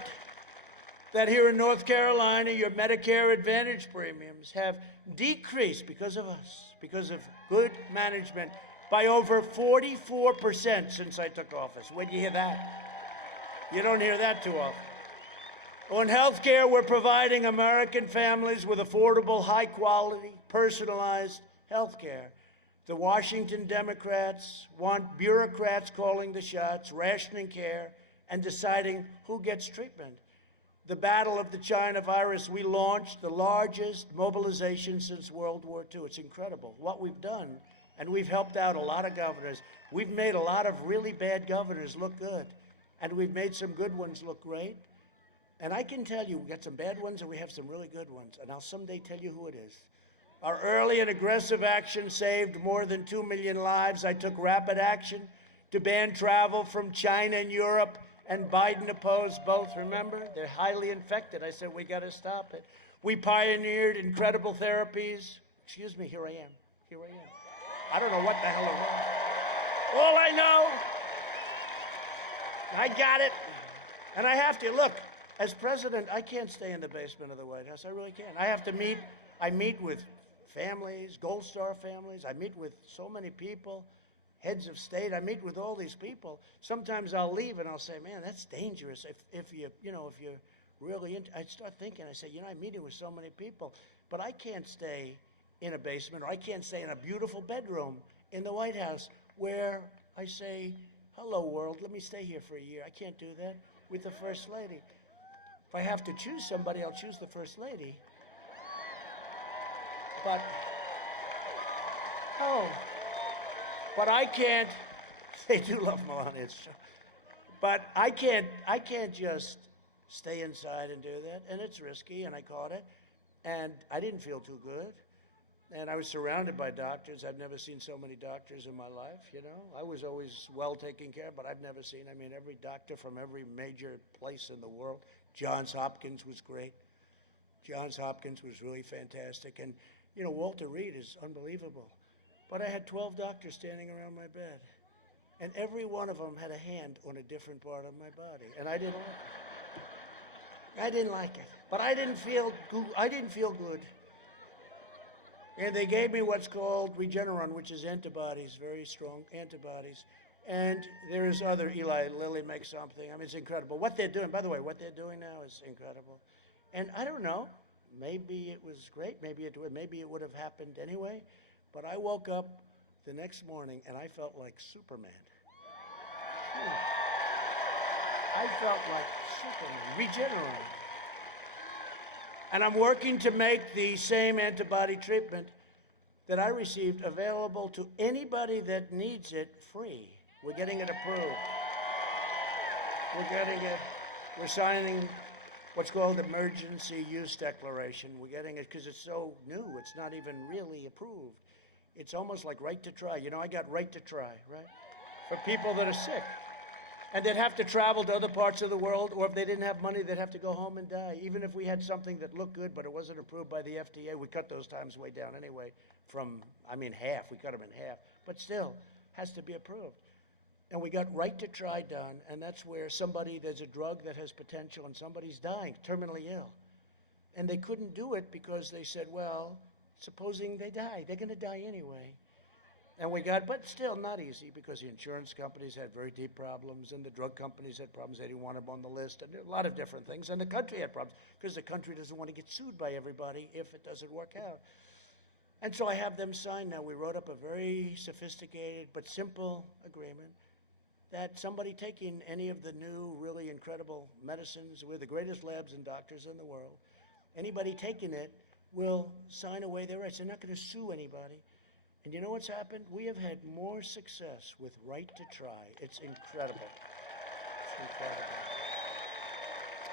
that here in North Carolina, your Medicare Advantage premiums have decreased because of us, because of good management, by over 44% since I took office. Where'd you hear that? You don't hear that too often. On health care, we're providing American families with affordable, high-quality, personalized health care. The Washington Democrats want bureaucrats calling the shots, rationing care, and deciding who gets treatment. The battle of the China virus, we launched the largest mobilization since World War II. It's incredible what we've done, and we've helped out a lot of governors. We've made a lot of really bad governors look good. And we've made some good ones look great. And I can tell you, we got some bad ones and we have some really good ones. And I'll someday tell you who it is. Our early and aggressive action saved more than 2 million lives. I took rapid action to ban travel from China and Europe, and Biden opposed both, remember? They're highly infected. I said, we got to stop it. We pioneered incredible therapies. Excuse me, here I am. Here I am. I don't know what the hell it was. All I know, I got it. And I have to, look, as president, I can't stay in the basement of the White House. I really can't. I meet with families, Gold Star families. I meet with so many people, heads of state. I meet with all these people. Sometimes I'll leave and I'll say, man, that's dangerous. If you're really into, I start thinking, I say, I'm meeting with so many people, but I can't stay in a basement, or I can't stay in a beautiful bedroom in the White House where I say, hello, world, let me stay here for a year. I can't do that with the First Lady. If I have to choose somebody, I'll choose the First Lady. But I can't, they do love Melania, it's true. But I can't just stay inside and do that, and it's risky, and I caught it, and I didn't feel too good. And I was surrounded by doctors. I've never seen so many doctors in my life, I was always well taken care of, but I've never seen, every doctor from every major place in the world. Johns Hopkins was great. Johns Hopkins was really fantastic. And, Walter Reed is unbelievable. But I had 12 doctors standing around my bed. And every one of them had a hand on a different part of my body. And I didn't like it. I didn't like it. But I didn't feel good. And they gave me what's called Regeneron, which is antibodies, very strong antibodies. And there's other, Eli Lilly makes something. It's incredible. What they're doing, by the way, what they're doing now is incredible. And I don't know, maybe it was great, maybe it would have happened anyway. But I woke up the next morning and I felt like Superman. I felt like Superman, Regeneron. And I'm working to make the same antibody treatment that I received available to anybody that needs it free. We're getting it approved. We're signing what's called emergency use declaration. We're getting it because it's so new. It's not even really approved. It's almost like right to try. I got right to try, right? For people that are sick. And they'd have to travel to other parts of the world, or if they didn't have money, they'd have to go home and die. Even if we had something that looked good, but it wasn't approved by the FDA, we cut those times way down anyway from, half. We cut them in half. But still, has to be approved. And we got right to try done, and that's where there's a drug that has potential, and somebody's dying, terminally ill. And they couldn't do it because they said, well, supposing they die, they're going to die anyway. And but still not easy, because the insurance companies had very deep problems, and the drug companies had problems. They didn't want them on the list, and a lot of different things. And the country had problems, because the country doesn't want to get sued by everybody if it doesn't work out. And so I have them sign now. We wrote up a very sophisticated but simple agreement that somebody taking any of the new, really incredible medicines, we're the greatest labs and doctors in the world, anybody taking it will sign away their rights. They're not going to sue anybody. And you know what's happened? We have had more success with right to try. It's incredible. It's incredible.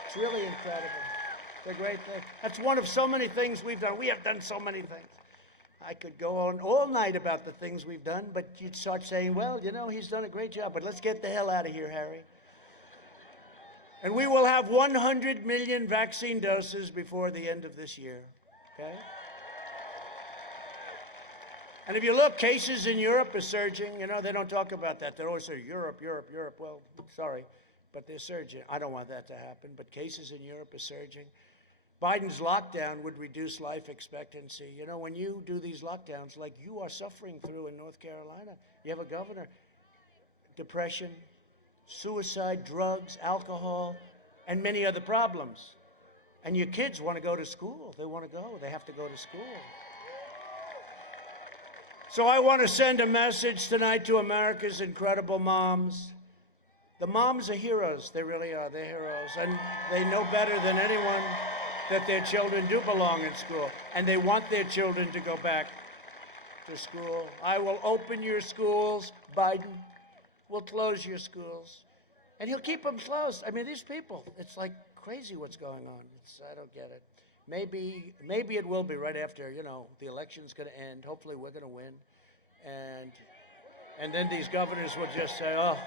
It's really incredible. It's a great thing. That's one of so many things we've done. We have done so many things. I could go on all night about the things we've done, but you'd start saying, well, he's done a great job, but let's get the hell out of here, Harry. And we will have 100 million vaccine doses before the end of this year, okay? And if you look, cases in Europe are surging. They don't talk about that. They always say, Europe. Well, sorry, but they're surging. I don't want that to happen, but cases in Europe are surging. Biden's lockdown would reduce life expectancy. When you do these lockdowns, like you are suffering through in North Carolina, you have a governor, depression, suicide, drugs, alcohol, and many other problems. And your kids want to go to school. They want to go. They have to go to school. So I want to send a message tonight to America's incredible moms. The moms are heroes. They really are. They're heroes. And they know better than anyone that their children do belong in school. And they want their children to go back to school. I will open your schools. Biden will close your schools. And he'll keep them closed. I mean, these people, it's like crazy what's going on. I don't get it. Maybe it will be right after, the election's going to end. Hopefully we're going to win. And then these governors will just say, oh,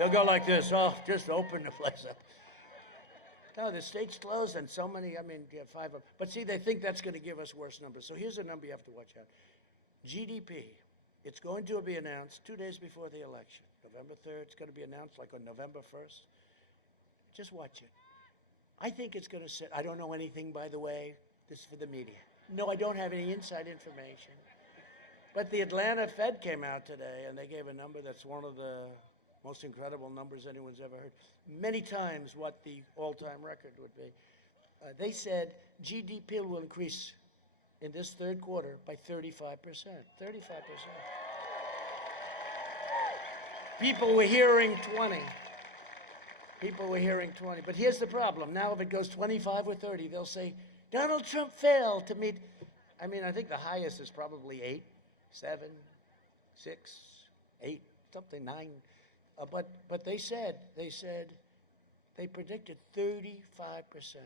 they'll go like this, oh, just open the place up. No, the state's closed and so many, you have 5 of them. But see, they think that's going to give us worse numbers. So here's a number you have to watch out. GDP, it's going to be announced 2 days before the election. November 3rd, it's going to be announced like on November 1st. Just watch it. I think it's going to sit, I don't know anything, by the way. This is for the media. No, I don't have any inside information. But the Atlanta Fed came out today, and they gave a number that's one of the most incredible numbers anyone's ever heard. Many times what the all-time record would be. They said GDP will increase in this third quarter by 35%. 35%. People were hearing 20. People were hearing 20. But here's the problem. Now if it goes 25 or 30, they'll say, Donald Trump failed to meet. I think the highest is probably 8, 7, 6, 8, something, 9. But they predicted 35%.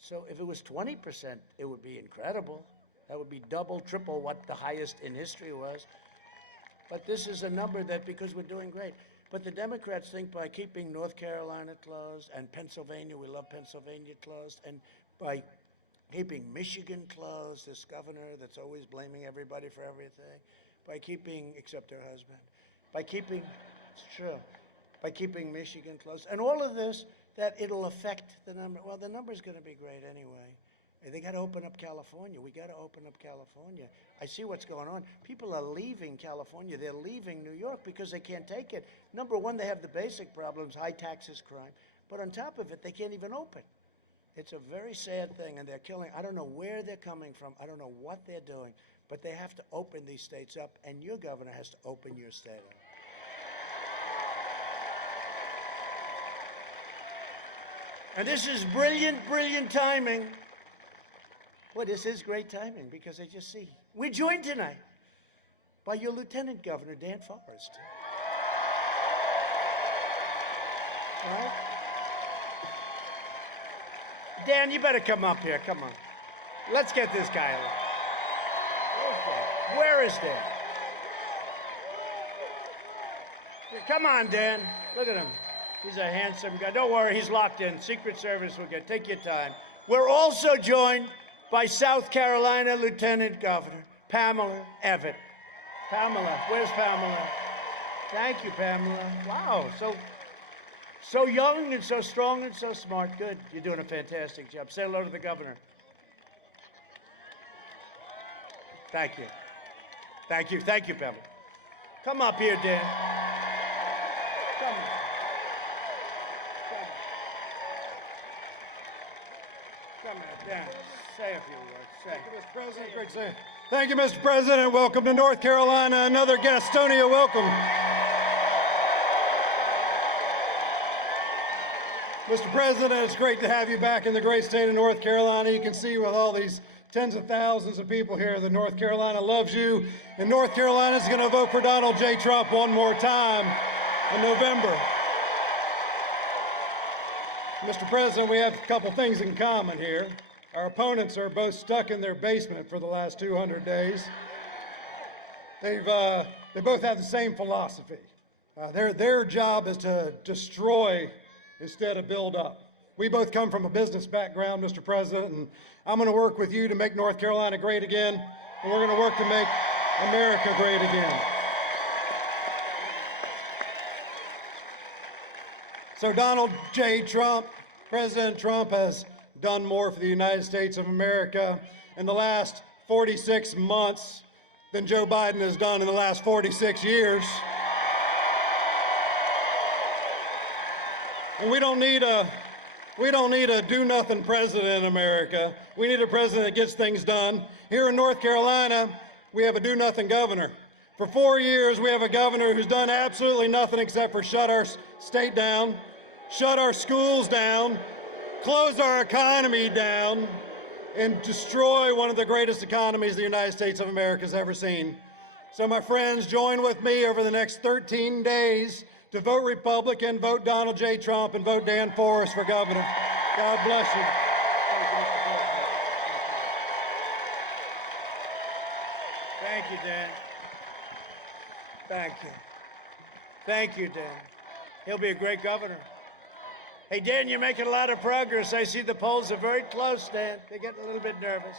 So if it was 20%, it would be incredible. That would be double, triple what the highest in history was. But this is a number that, because we're doing great. But the Democrats think by keeping North Carolina closed and Pennsylvania, we love Pennsylvania closed, and by keeping Michigan closed, this governor that's always blaming everybody for everything, by keeping, except her husband, by keeping, it's true, by keeping Michigan closed, and all of this, that it'll affect the number. Well, the number's going to be great anyway. They got to open up California. We got to open up California. I see what's going on. People are leaving California. They're leaving New York because they can't take it. Number one, they have the basic problems, high taxes, crime. But on top of it, they can't even open. It's a very sad thing, and they're killing. I don't know where they're coming from. I don't know what they're doing. But they have to open these states up, and your governor has to open your state up. And this is brilliant, brilliant timing. Well, this is great timing because I just see. We're joined tonight by your Lieutenant Governor, Dan Forest. Right? Dan, you better come up here. Come on. Let's get this guy along. Where is Dan? Come on, Dan. Look at him. He's a handsome guy. Don't worry, he's locked in. Secret Service will get. Take your time. We're also joined by South Carolina Lieutenant Governor Pamela Evette. Pamela, where's Pamela? Thank you, Pamela. Wow, so young and so strong and so smart. Good. You're doing a fantastic job. Say hello to the governor. Thank you. Thank you. Thank you, Pamela. Come up here, Dan. Come on. Come on, Dan. Say a few words. Say. Thank you, Mr. President. Great to see you. Thank you, Mr. President. Welcome to North Carolina. Another Gastonia welcome. Mr. President, it's great to have you back in the great state of North Carolina. You can see with all these tens of thousands of people here that North Carolina loves you. And North Carolina is going to vote for Donald J. Trump one more time in November. Mr. President, we have a couple things in common here. Our opponents are both stuck in their basement for the last 200 days. They both have the same philosophy. Their job is to destroy instead of build up. We both come from a business background, Mr. President, and I'm going to work with you to make North Carolina great again, and we're going to work to make America great again. So Donald J. Trump, President Trump has done more for the United States of America in the last 46 months than Joe Biden has done in the last 46 years. And we don't need a do-nothing president in America. We need a president that gets things done. Here in North Carolina, we have a do-nothing governor. For 4 years, we have a governor who's done absolutely nothing except for shut our state down, shut our schools down, close our economy down, and destroy one of the greatest economies the United States of America has ever seen. So my friends, join with me over the next 13 days to vote Republican, vote Donald J. Trump, and vote Dan Forrest for governor. God bless you. Thank you, Dan. Thank you. Thank you, Dan. He'll be a great governor. Hey, Dan, you're making a lot of progress. I see the polls are very close, Dan. They're getting a little bit nervous.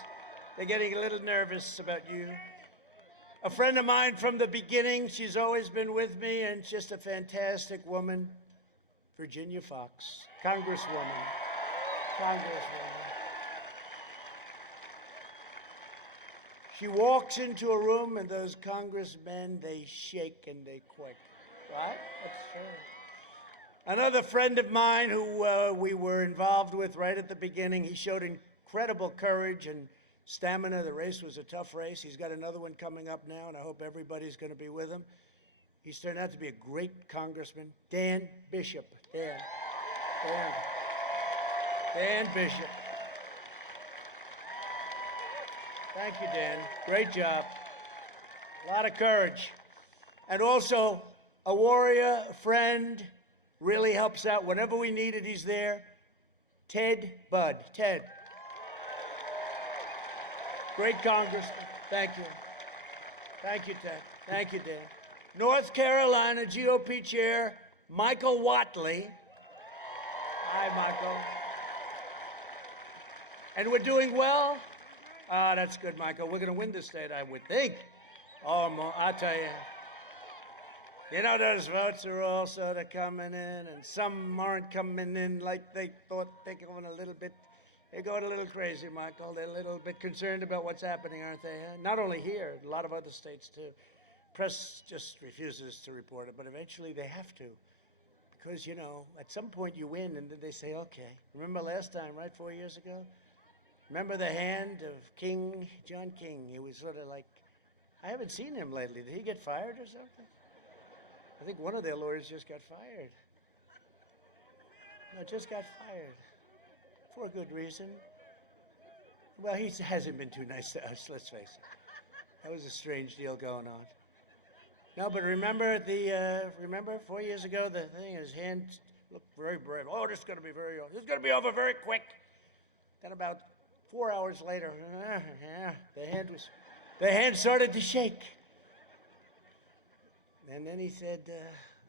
They're getting a little nervous about you. A friend of mine from the beginning, she's always been with me, and just a fantastic woman, Virginia Fox, Congresswoman. She walks into a room, and those congressmen, they shake and they quake, right? That's true. Another friend of mine who we were involved with right at the beginning, he showed incredible courage and stamina. The race was a tough race. He's got another one coming up now, and I hope everybody's going to be with him. He's turned out to be a great congressman. Dan Bishop. Dan Bishop. Thank you, Dan. Great job. A lot of courage. And also a warrior, a friend, really helps out. Whenever we need it, he's there. Ted Budd. Ted. Great congressman. Thank you. Thank you, Ted. Thank you, Dan. North Carolina GOP Chair Michael Whatley. Hi, Michael. And we're doing well. That's good, Michael. We're going to win this state, I would think. Oh, I'll tell you. You know, those votes are all sort of coming in, and some aren't coming in like they thought. They're going a little bit. They're going a little crazy, Michael. They're a little bit concerned about what's happening, aren't they? Not only here, a lot of other states, too. Press just refuses to report it, but eventually they have to. Because, you know, at some point you win, and then they say, okay. Remember last time, right, 4 years ago? Remember the hand of John King? He was sort of like, I haven't seen him lately. Did he get fired or something? I think one of their lawyers just got fired. No, just got fired. For a good reason. Well, he hasn't been too nice to us, let's face it. That was a strange deal going on. No, but remember 4 years ago, the thing, his hand looked very brave. Oh, this is going to be over very quick. Then about 4 hours later, the hand started to shake. And then he said,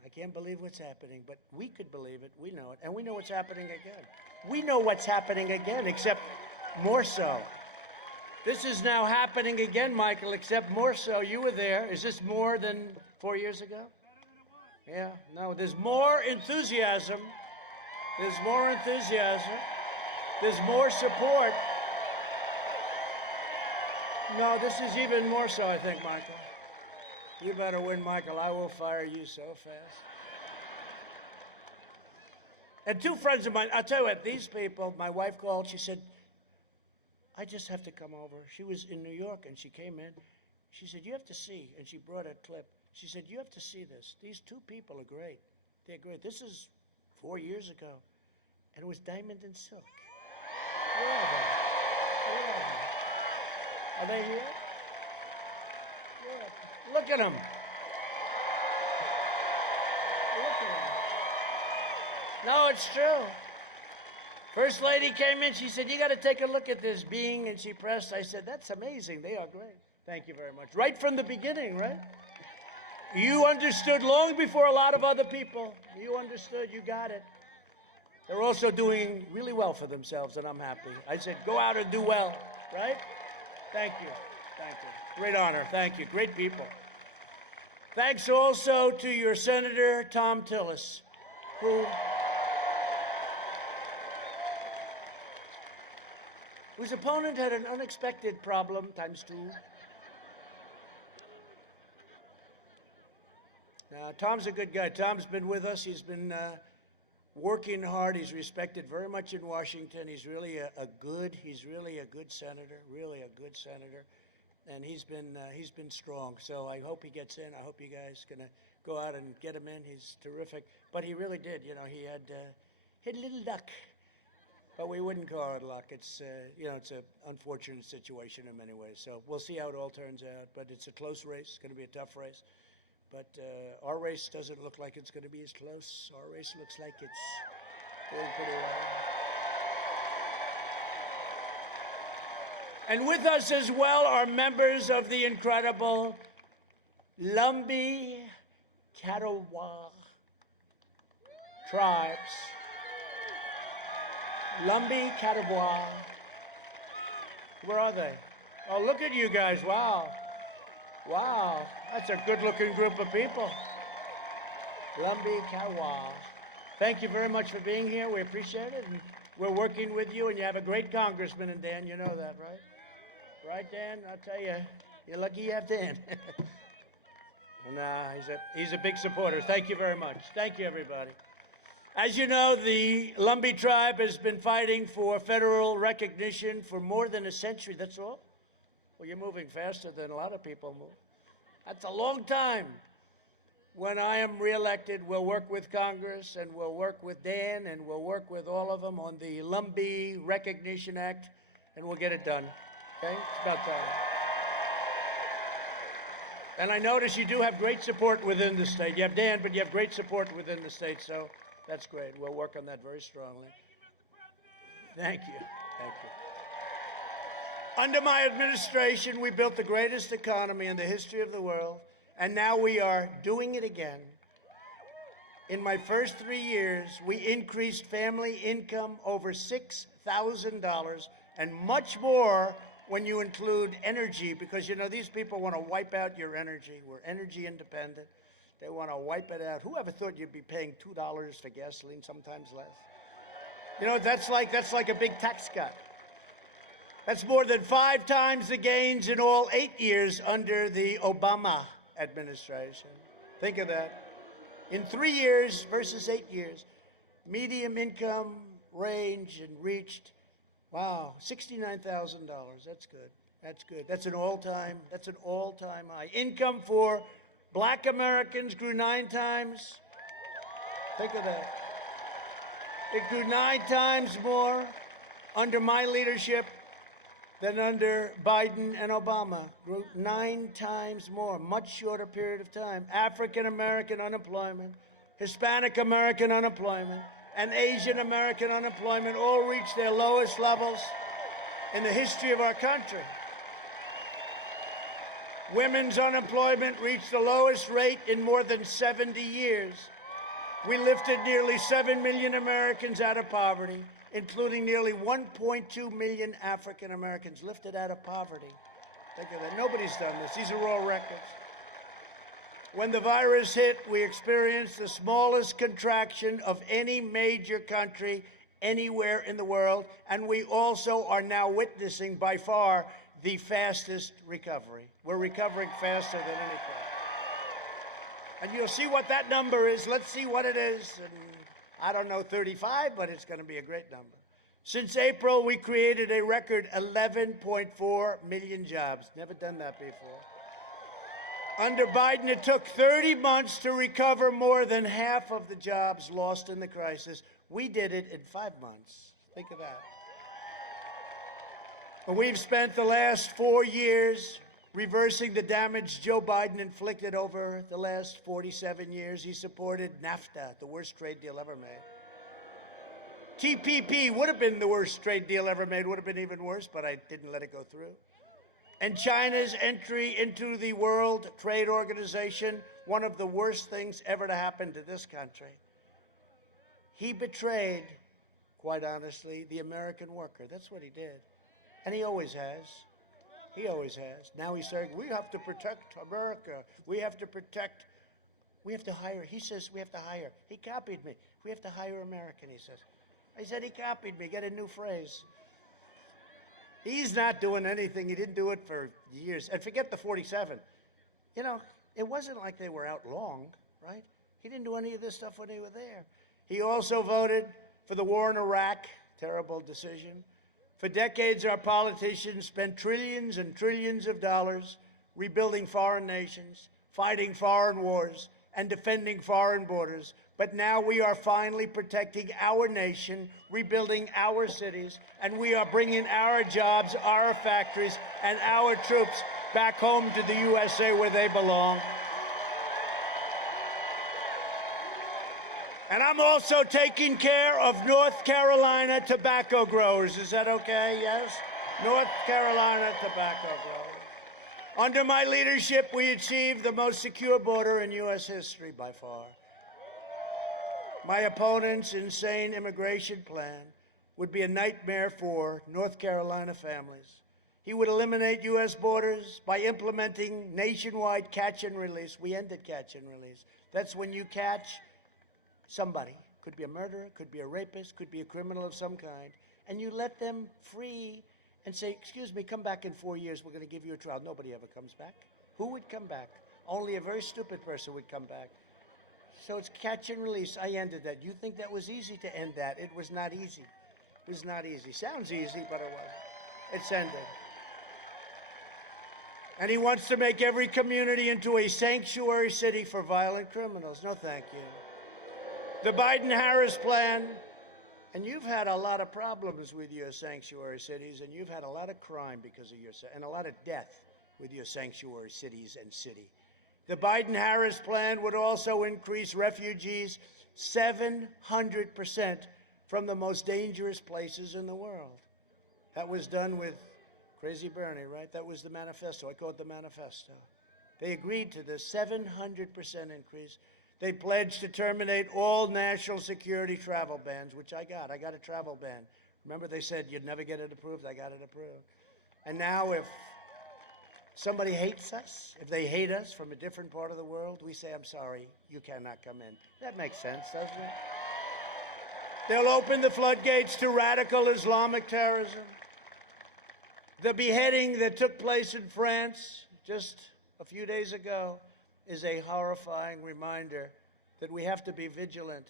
I can't believe what's happening, but we could believe it. We know it. And we know what's happening again. We know what's happening again, except more so. This is now happening again, Michael, except more so. You were there. Is this more than 4 years ago? Yeah, no, there's more enthusiasm. There's more enthusiasm. There's more support. No, this is even more so, I think, Michael. You better win, Michael. I will fire you so fast. And two friends of mine, I'll tell you what, these people, my wife called, she said, I just have to come over. She was in New York, and she came in. She said, you have to see, and she brought a clip. She said, you have to see this. These two people are great. They're great. This is 4 years ago, and it was Diamond and Silk. Where are they? Where are they? Are they here? Look at them. Look at them. No, it's true. First lady came in, she said, you got to take a look at this being, and she pressed. I said, that's amazing. They are great. Thank you very much. Right from the beginning, right? You understood long before a lot of other people. You understood. You got it. They're also doing really well for themselves, and I'm happy. I said, go out and do well, right? Thank you. Thank you. Great honor. Thank you. Great people. Thanks also to your Senator, Tom Tillis, whose opponent had an unexpected problem times two. Now, Tom's a good guy. Tom's been with us. He's been working hard. He's respected very much in Washington. He's really a good senator, really a good senator. And he's been strong. So I hope he gets in. I hope you guys going to go out and get him in. He's terrific. But he really did. You know, he had a little luck. But we wouldn't call it luck. It's, it's an unfortunate situation in many ways. So we'll see how it all turns out. But it's a close race. It's going to be a tough race. But our race doesn't look like it's going to be as close. Our race looks like it's doing pretty well. And with us as well are members of the incredible Lumbee Catawba tribes. Lumbee Catawba. Where are they? Oh, look at you guys. Wow. Wow. That's a good-looking group of people. Lumbee Catawba. Thank you very much for being here. We appreciate it. And we're working with you, and you have a great congressman in Dan. You know that, right? Right, Dan? I'll tell you, you're lucky you have Dan. Nah, he's a big supporter. Thank you very much. Thank you, everybody. As you know, the Lumbee tribe has been fighting for federal recognition for more than a century. That's all? Well, you're moving faster than a lot of people move. That's a long time. When I am reelected, we'll work with Congress, and we'll work with Dan, and we'll work with all of them on the Lumbee Recognition Act, and we'll get it done. Okay? It's about time. And I notice you do have great support within the state. You have Dan, but you have great support within the state, so that's great. We'll work on that very strongly. Thank you. Thank you. Under my administration, we built the greatest economy in the history of the world, and now we are doing it again. In my first 3 years, we increased family income over $6,000 and much more when you include energy, because, you know, these people want to wipe out your energy. We're energy independent. They want to wipe it out. Who ever thought you'd be paying $2 for gasoline, sometimes less? You know, that's like a big tax cut. That's more than 5 times the gains in all 8 years under the Obama administration. Think of that. In 3 years versus 8 years, median income range and reached, wow, $69,000. That's good. That's good. That's an all-time high. Income for Black Americans grew 9 times. Think of that. It grew 9 times more under my leadership than under Biden and Obama. Grew 9 times more, much shorter period of time. African American unemployment, Hispanic American unemployment, and Asian American unemployment all reached their lowest levels in the history of our country. Women's unemployment reached the lowest rate in more than 70 years. We lifted nearly 7 million Americans out of poverty, including nearly 1.2 million African Americans lifted out of poverty. Think of that. Nobody's done this. These are all records. When the virus hit, we experienced the smallest contraction of any major country anywhere in the world, and we also are now witnessing, by far, the fastest recovery. We're recovering faster than any country. And you'll see what that number is. Let's see what it is. And I don't know, 35, but it's going to be a great number. Since April, we created a record 11.4 million jobs. Never done that before. Under Biden, it took 30 months to recover more than half of the jobs lost in the crisis. We did it in 5 months. Think of that. We've spent the last 4 years reversing the damage Joe Biden inflicted over the last 47 years. He supported NAFTA, the worst trade deal ever made. TPP would have been the worst trade deal ever made, would have been even worse, but I didn't let it go through. And China's entry into the World Trade Organization, one of the worst things ever to happen to this country. He betrayed, quite honestly, the American worker. That's what he did. And he always has. He always has. Now he's saying, we have to protect America. We have to protect, we have to hire. He says we have to hire. He copied me. We have to hire American, he says. I said he copied me. Get a new phrase. He's not doing anything. He didn't do it for years. And forget the 47. You know, it wasn't like they were out long, right? He didn't do any of this stuff when they were there. He also voted for the war in Iraq. Terrible decision. For decades, our politicians spent trillions and trillions of dollars rebuilding foreign nations, fighting foreign wars, and defending foreign borders. But now we are finally protecting our nation, rebuilding our cities, and we are bringing our jobs, our factories, and our troops back home to the USA where they belong. And I'm also taking care of North Carolina tobacco growers. Is that okay? Yes? North Carolina tobacco growers. Under my leadership, we achieved the most secure border in U.S. history by far. My opponent's insane immigration plan would be a nightmare for North Carolina families. He would eliminate U.S. borders by implementing nationwide catch and release. We ended catch and release. That's when you catch somebody, could be a murderer, could be a rapist, could be a criminal of some kind, and you let them free and say, excuse me, come back in 4 years, we're going to give you a trial. Nobody ever comes back. Who would come back? Only a very stupid person would come back. So it's catch and release. I ended that. You think that was easy to end that? It was not easy. It was not easy. Sounds easy, but it wasn't. It's ended. And he wants to make every community into a sanctuary city for violent criminals. No, thank you. The Biden-Harris plan, and you've had a lot of problems with your sanctuary cities, and you've had a lot of crime because of and a lot of death with your sanctuary cities and city. The Biden-Harris plan would also increase refugees 700% from the most dangerous places in the world. That was done with Crazy Bernie, right? That was the manifesto. I call it the manifesto. They agreed to this 700% increase. They pledged to terminate all national security travel bans, which I got. I got a travel ban. Remember they said you'd never get it approved? I got it approved. And now if somebody hates us, if they hate us from a different part of the world, we say, I'm sorry, you cannot come in. That makes sense, doesn't it? They'll open the floodgates to radical Islamic terrorism. The beheading that took place in France just a few days ago is a horrifying reminder that we have to be vigilant.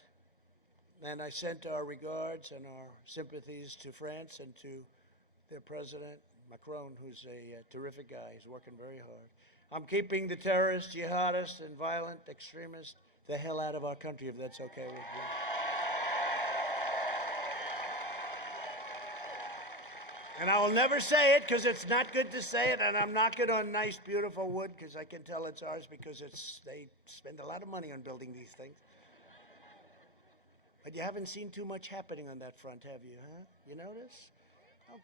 And I sent our regards and our sympathies to France and to their president, Macron, who's a terrific guy. He's working very hard. I'm keeping the terrorists, jihadists, and violent extremists the hell out of our country, if that's okay with you. And I will never say it because it's not good to say it, and I'm knocking on nice, beautiful wood because I can tell it's ours because they spend a lot of money on building these things. But you haven't seen too much happening on that front, have you, huh? You notice?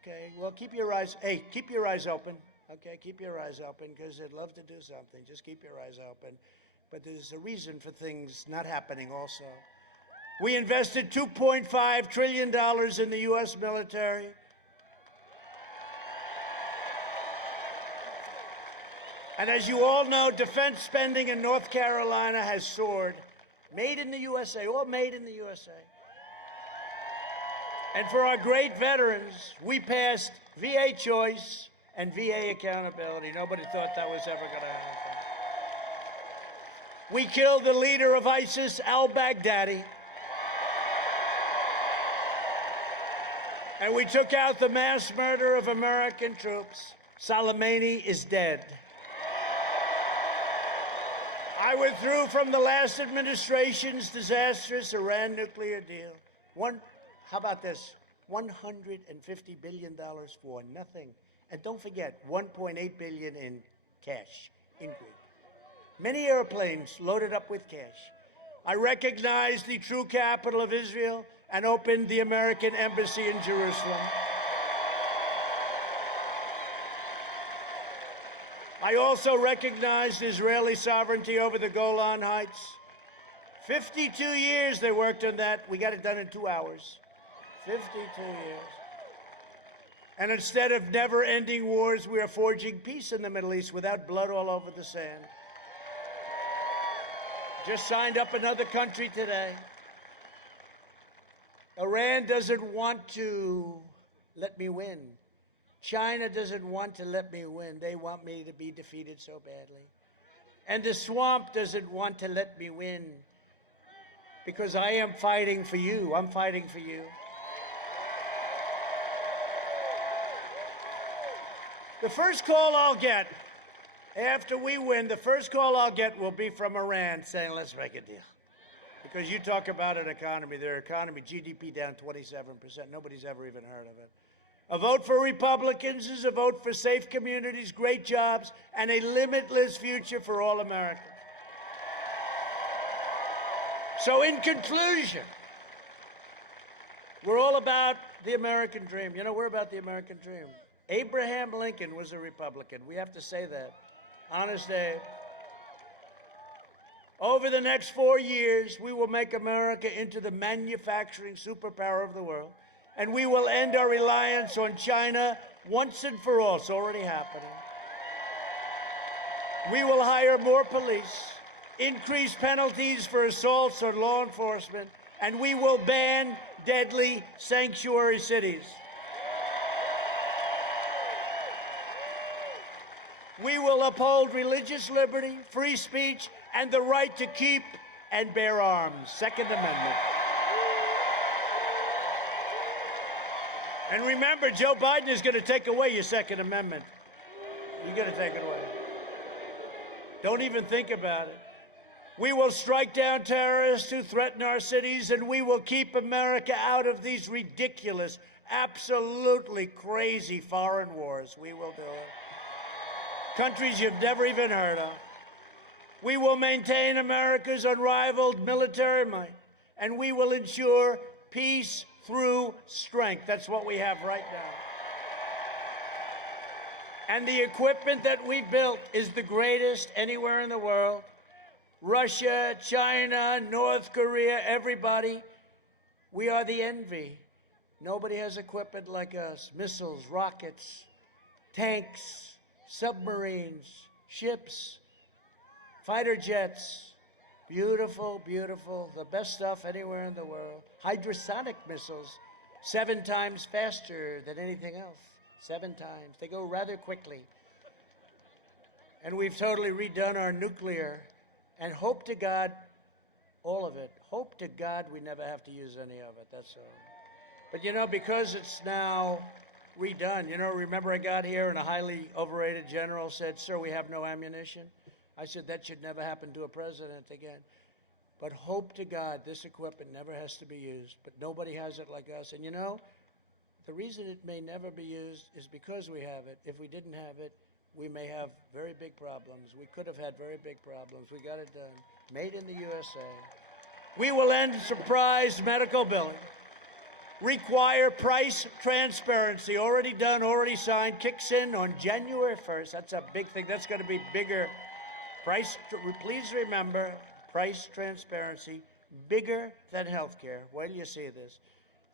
Okay, well, keep your eyes open, okay? Keep your eyes open because they'd love to do something. Just keep your eyes open. But there's a reason for things not happening also. We invested $2.5 trillion in the U.S. military. And as you all know, defense spending in North Carolina has soared. Made in the USA, all made in the USA. And for our great veterans, we passed VA choice and VA accountability. Nobody thought that was ever going to happen. We killed the leader of ISIS, al-Baghdadi. And we took out the mass murder of American troops. Soleimani is dead. I withdrew from the last administration's disastrous Iran nuclear deal. How about this? $150 billion for nothing. And don't forget, $1.8 billion in cash increase. Many airplanes loaded up with cash. I recognized the true capital of Israel and opened the American embassy in Jerusalem. I also recognized Israeli sovereignty over the Golan Heights. 52 years they worked on that. We got it done in 2 hours. 52 years. And instead of never-ending wars, we are forging peace in the Middle East without blood all over the sand. Just signed up another country today. Iran doesn't want to let me win. China doesn't want to let me win. They want me to be defeated so badly. And the swamp doesn't want to let me win because I am fighting for you. I'm fighting for you. The first call I'll get after we win, the first call I'll get will be from Iran saying, let's make a deal. Because you talk about an economy, their economy, GDP down 27%. Nobody's ever even heard of it. A vote for Republicans is a vote for safe communities, great jobs, and a limitless future for all Americans. So in conclusion, we're all about the American dream. You know, we're about the American dream. Abraham Lincoln was a Republican. We have to say that. Honest Abe. Over the next 4 years, we will make America into the manufacturing superpower of the world, and we will end our reliance on China once and for all. It's already happening. We will hire more police, increase penalties for assaults on law enforcement, and we will ban deadly sanctuary cities. We will uphold religious liberty, free speech, and the right to keep and bear arms. Second Amendment. And remember, Joe Biden is going to take away your Second Amendment. You're going to take it away. Don't even think about it. We will strike down terrorists who threaten our cities, and we will keep America out of these ridiculous, absolutely crazy foreign wars. We will do it. Countries you've never even heard of. We will maintain America's unrivaled military might, and we will ensure peace through strength. That's what we have right now. And the equipment that we built is the greatest anywhere in the world. Russia, China, North Korea, everybody, we are the envy. Nobody has equipment like us. Missiles, rockets, tanks, submarines, ships, fighter jets, beautiful, beautiful, the best stuff anywhere in the world. Hypersonic missiles, 7 times faster than anything else. 7 times. They go rather quickly. And we've totally redone our nuclear, and hope to God, all of it, hope to God we never have to use any of it, that's all. But you know, because it's now redone, you know, remember I got here and a highly overrated general said, "Sir, we have no ammunition." I said, that should never happen to a president again. But hope to God this equipment never has to be used. But nobody has it like us. And you know, the reason it may never be used is because we have it. If we didn't have it, we may have very big problems. We could have had very big problems. We got it done. Made in the USA. We will end surprise medical billing. Require price transparency. Already done, already signed. Kicks in on January 1st. That's a big thing. That's going to be bigger. Please remember, price transparency, bigger than health care. Wait till you see this.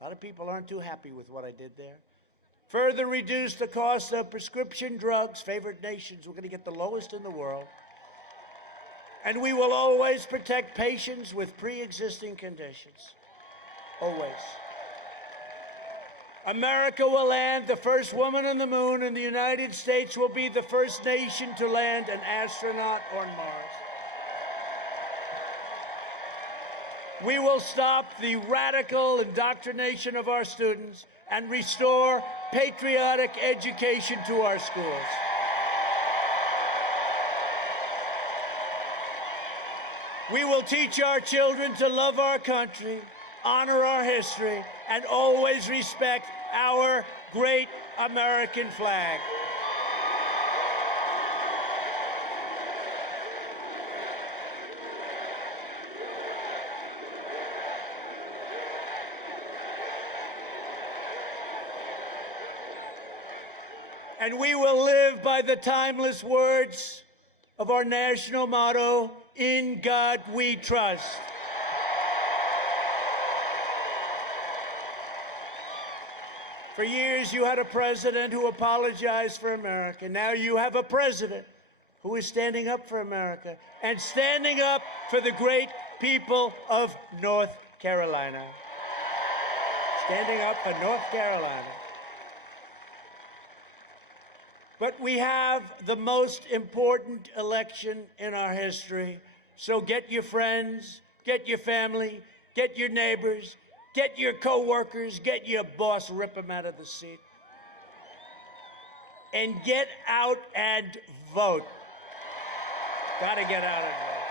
A lot of people aren't too happy with what I did there. Further reduce the cost of prescription drugs. Favored nations, we're going to get the lowest in the world. And we will always protect patients with pre-existing conditions. Always. America will land the first woman on the moon, and the United States will be the first nation to land an astronaut on Mars. We will stop the radical indoctrination of our students and restore patriotic education to our schools. We will teach our children to love our country, honor our history, and always respect our great American flag. And we will live by the timeless words of our national motto, "In God We Trust." For years, you had a president who apologized for America. Now you have a president who is standing up for America and standing up for the great people of North Carolina. Standing up for North Carolina. But we have the most important election in our history. So get your friends, get your family, get your neighbors, get your co-workers, get your boss, rip them out of the seat. And get out and vote. Gotta get out and vote.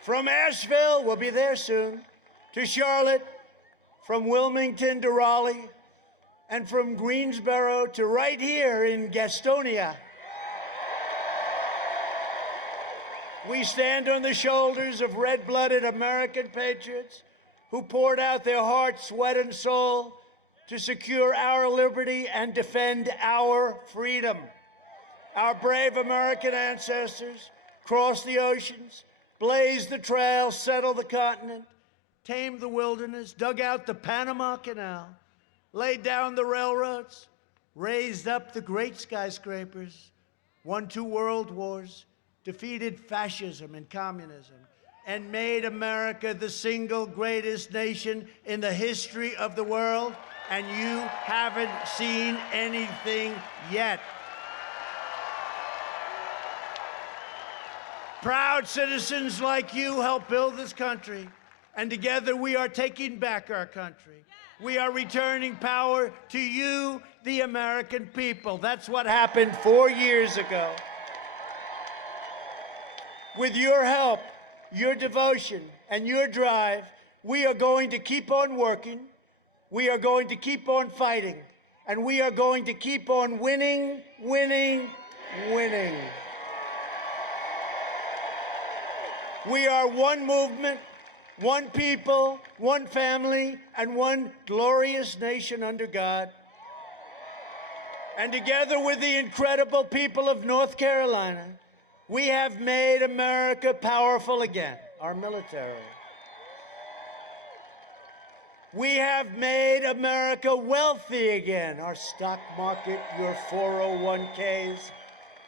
From Asheville, we'll be there soon, to Charlotte, from Wilmington to Raleigh, and from Greensboro to right here in Gastonia. We stand on the shoulders of red-blooded American patriots who poured out their heart, sweat, and soul to secure our liberty and defend our freedom. Our brave American ancestors crossed the oceans, blazed the trail, settled the continent, tamed the wilderness, dug out the Panama Canal, laid down the railroads, raised up the great skyscrapers, won 2 world wars, defeated fascism and communism, and made America the single greatest nation in the history of the world, and you haven't seen anything yet. Proud citizens like you helped build this country, and together we are taking back our country. We are returning power to you, the American people. That's what happened 4 years ago. With your help, your devotion, and your drive, we are going to keep on working, we are going to keep on fighting, and we are going to keep on winning, winning, winning. We are one movement, one people, one family, and one glorious nation under God. And together with the incredible people of North Carolina, we have made America powerful again, our military. We have made America wealthy again, our stock market, your 401ks.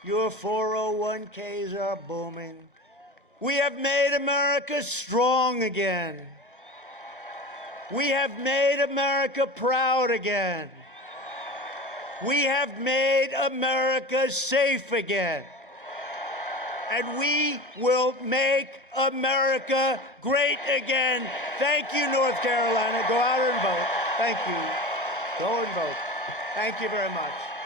Your 401ks are booming. We have made America strong again. We have made America proud again. We have made America safe again. And we will make America great again. Thank you, North Carolina. Go out and vote. Thank you. Go and vote. Thank you very much.